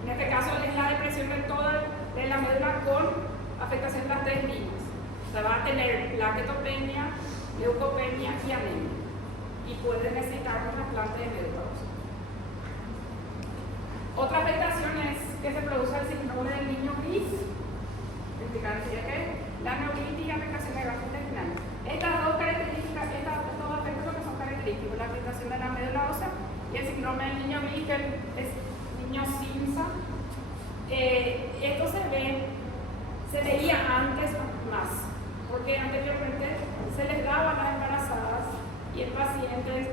en este caso es la depresión de la médula con afectación de las 3 líneas. O sea, va a tener plaquetopenia, leucopenia y anemia. Y puede necesitar un trasplante de médula ósea. Otra afectación es que se produce el síndrome del niño gris. Explicaría que la neuritis y afectación de gastrointestinal. Estas dos características, estos dos aspectos que son característicos, la afectación de la médula ósea y el síndrome del niño gris, que es niño Simsa. Esto se veía antes más, porque anteriormente se les daba a las embarazadas y el paciente,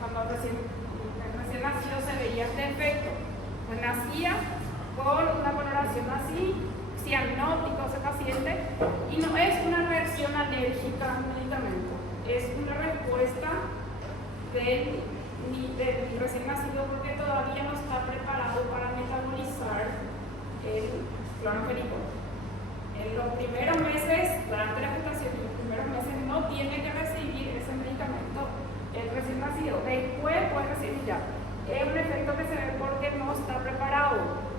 cuando recién nacido, se veía este efecto. Pues nacía con una coloración así, cianótico ese paciente, y no es una reacción alérgica al medicamento, es una respuesta del recién nacido porque todavía no está preparado para metabolizar el clorofenicol. En los primeros meses, durante la gestación, en los primeros meses no tiene que recibir ese medicamento el recién nacido, después puede recibir ya. Es un efecto que se ve porque no está preparado.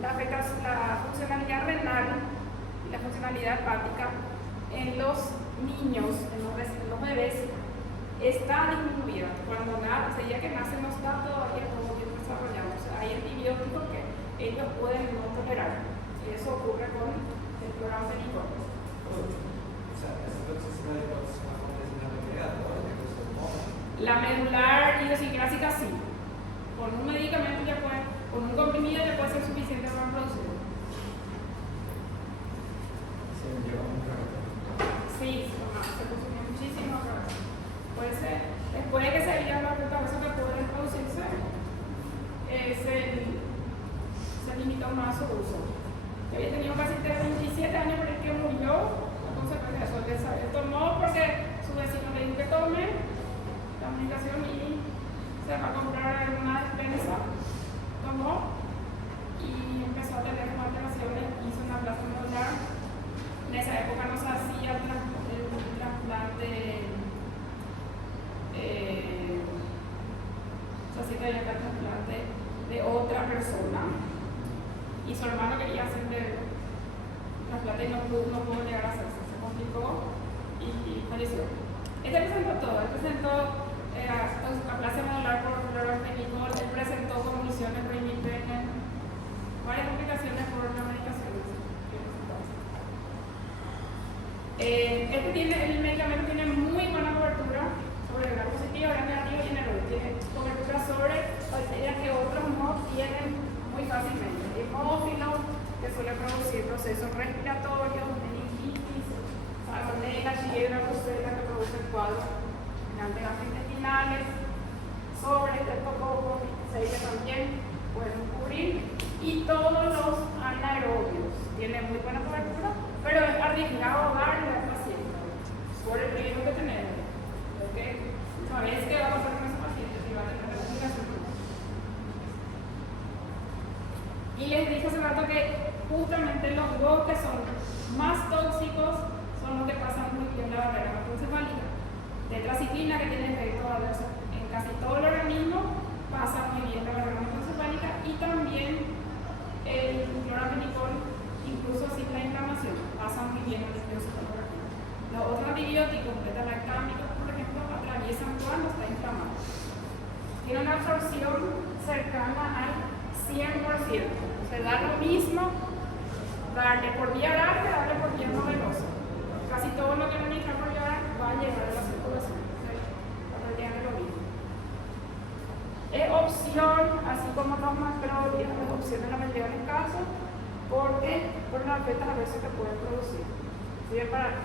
La funcionalidad renal y la funcionalidad hepática en los niños, en los bebés, está disminuida. Cuando ya que nace no está todavía todo bien desarrollado. O sea, hay antibióticos que ellos pueden no tolerar. Y eso ocurre con el clorofenicol. La medular idiosincrásica sí. Con un medicamento ya puede, con un comprimido ya puede ser suficiente para producirlo. Sí, se consume muchísimo. Puede ser, después de que se veía la eso que puede producirse, se limitó más su uso. Yo había tenido un paciente de 27 años, pero es que murió a consecuencia de eso. Él tomó porque su vecino le dijo que tome la medicación y se va a comprar en una despensa. Tomó y empezó a tener alteraciones, hizo una placa medular. En esa época no se hacía el trasplante. Se hacía el trasplante de otra persona y su hermano quería hacer el trasplante y no pudo llegar a hacerse, se complicó y falleció. Este presentó todo, él presentó aplasia medular por clorofenicol, él presentó convulsiones por imipenem, varias complicaciones por la medicación. El medicamento tiene muy buena cobertura sobre el grado positivo, grado negativo y general. Tiene cobertura sobre bacterias que otros no tienen muy fácilmente. Hemófilo, que suele producir procesos respiratorios, meningitis, salmonella, Shigella, brucela, que produce el cuadro de gastrointestinales, sobre estreptococcus, Neisseria también pueden cubrir, y todos los anaerobios. Tiene muy buena cobertura, pero es arriesgado darle al paciente por el riesgo que tenemos. ¿Okay? ¿Sabes qué va a pasar con ese paciente si va a tener la complicación? Y les dije hace rato que justamente los dos que son más tóxicos son los que pasan muy bien la barrera hematoencefálica. Tetraciclina, que tiene efectos adversos en casi todo el organismo, pasa muy bien la barrera hematoencefálica, y también el clorofenicol, incluso sin la inflamación, pasa muy bien el citocromo. Los otros antibióticos, beta-lactámicos, por ejemplo, atraviesan cuando está inflamado. Tiene una absorción cercana al 100%. Se da lo mismo darle por vía oral que darle por vía no venosa. Casi todo lo que administra por vía oral va a llegar a la circulación. Es lo mismo. Es opción, así como los macrólidos, es opción en la mayoría de los casos, porque por los efectos adversos que pueden producir. Sirve para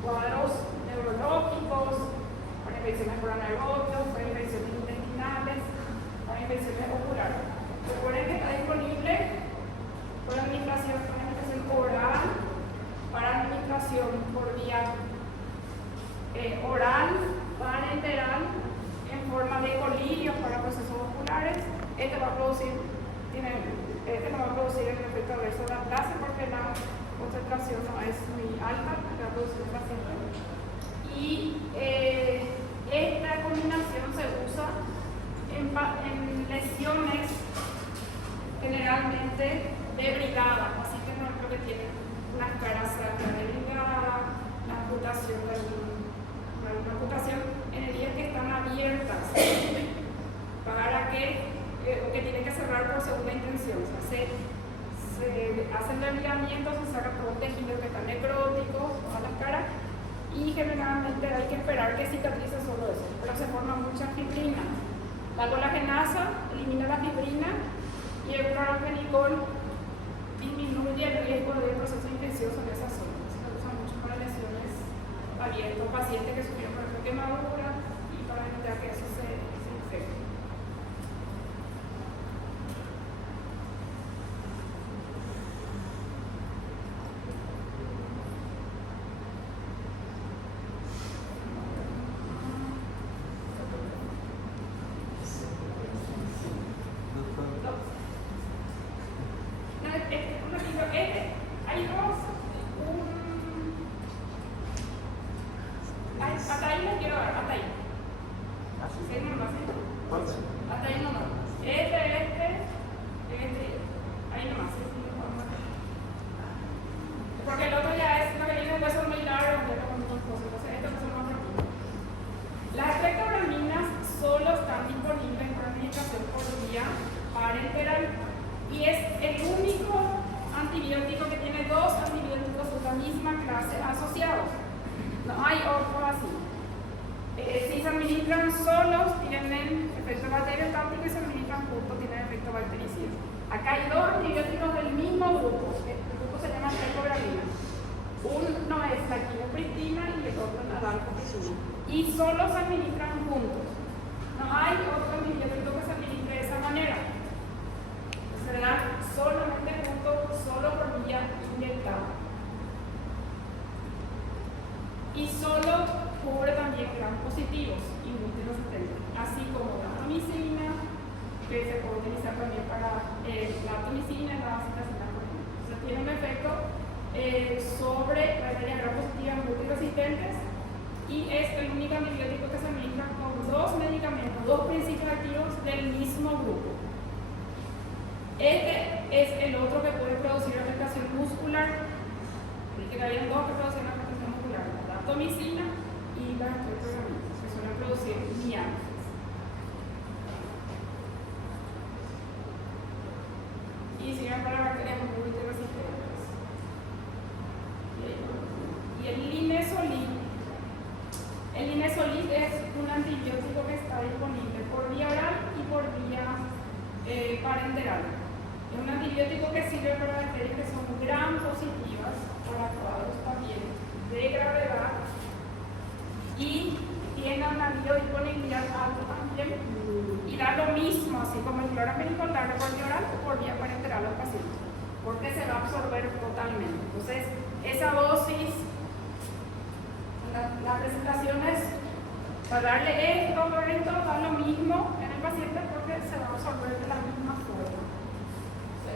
cuadros neurológicos, para infecciones por anaerobios, para infecciones intestinales, para infecciones oculares. Recuerden que está disponible por administración oral, para administración por vía oral, parenteral, en forma de colirios para procesos oculares. Este no va a producir el efecto adverso de la clase porque la concentración no es muy alta que va a producir el paciente. Y esta combinación se usa en lesiones generalmente de brigada, así que no es lo que tienen unas caras delgadas, la amputación en heridas que están abiertas para que tienen que cerrar por segunda intención. O sea, se hacen desviamientos, se saca todo el tejido que está necrótico, toda la cara, y generalmente hay que esperar que cicatrice solo eso, pero se forma mucha fibrina. La colagenasa elimina la fibrina y el clorofenicol disminuye el riesgo de proceso infeccioso en esas zonas. Se usa mucho para lesiones abiertas, pacientes que sufrieron por ejemplo quemaduras y para evitar que eso se infecte. Hay dos, hasta ahí les quiero dar, hasta ahí. Sí, nomás, ¿sí? Hasta ahí nomás. Ahí nomás, ¿sí? Porque el otro ya es, lo que viene después son muy largos, entonces esto es más rápido. Las espectrobraminas solo están disponibles para administración por vía parenteral y es el único antibiótico que tiene dos antibióticos de la misma clase asociados. No hay otro así. Si se administran solos, tienen efecto bacteriostático y si se administran juntos, tienen efecto bactericida. Acá hay dos antibióticos del mismo grupo. El grupo se llama espectrobramina. Uno es la quimopristina y el otro la dalcopristina. Y solo se administran juntos. No hay otro antibiótico que se administre de esa manera. Se le dan solamente juntos, solo por vía inyectada. Y solo cubre también gram positivos y multiresistentes, así como la atomicina, que se puede utilizar también para la atomicina y la acetacina, por ejemplo. Entonces tiene un efecto sobre bacterias gram positivas multiresistentes y es el único antibiótico que se administra con dos medicamentos, dos principios activos del mismo grupo. Este es el otro que puede producir afectación muscular. Que había dos que producen afectación muscular, la atomicina y la espectrobramina, que suelen producir miasmas. Y sirven para bacterias multiresistentes. Y el linezolid. El linezolid es un antibiótico que está disponible por vía oral y por vía parenteral. Es un antibiótico que sirve para bacterias que son gram positivas, para cuadros también de gravedad, y tiene una biodisponibilidad alta también, y da lo mismo, así como el clorofenicol, darlo por vía oral o por vía parenteral al paciente, porque se va a absorber totalmente. Entonces, esa dosis, la presentación es para darle esto, da lo mismo en el paciente porque se va a absorber de la misma forma.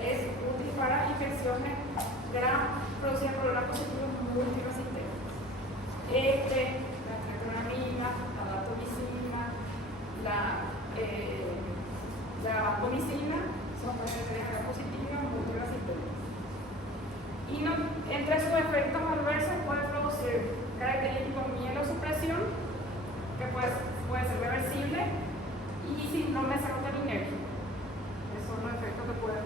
Es útil para infecciones producidas por gram positivos multiresistentes. La espectrobramina, la datomicina, la vancomicina son bacterias gram positivas multiresistentes. Y entre sus efectos adversos puede producir características como mielosupresión, que puede ser reversible, y síndrome serotoninérgico. Esos son los efectos que puede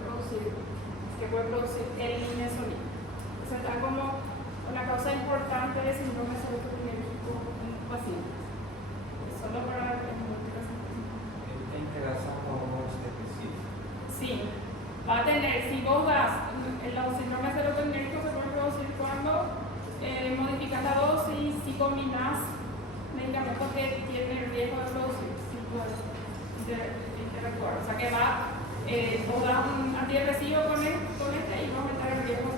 producir el linezolid. Eso está como una causa importante de síndrome serotoninérgico en los pacientes. Solo para el multiresistente. ¿Tem interação com hormônios depressivos? Sí, va a tener, si vos das, los síndromes serotoninérgicos se pueden producir cuando modificas la dosis, si combinas medicamentos que tienen riesgo de producir, si puedes interactuar. O sea que vos das un antidepresivo con este y va a aumentar el riesgo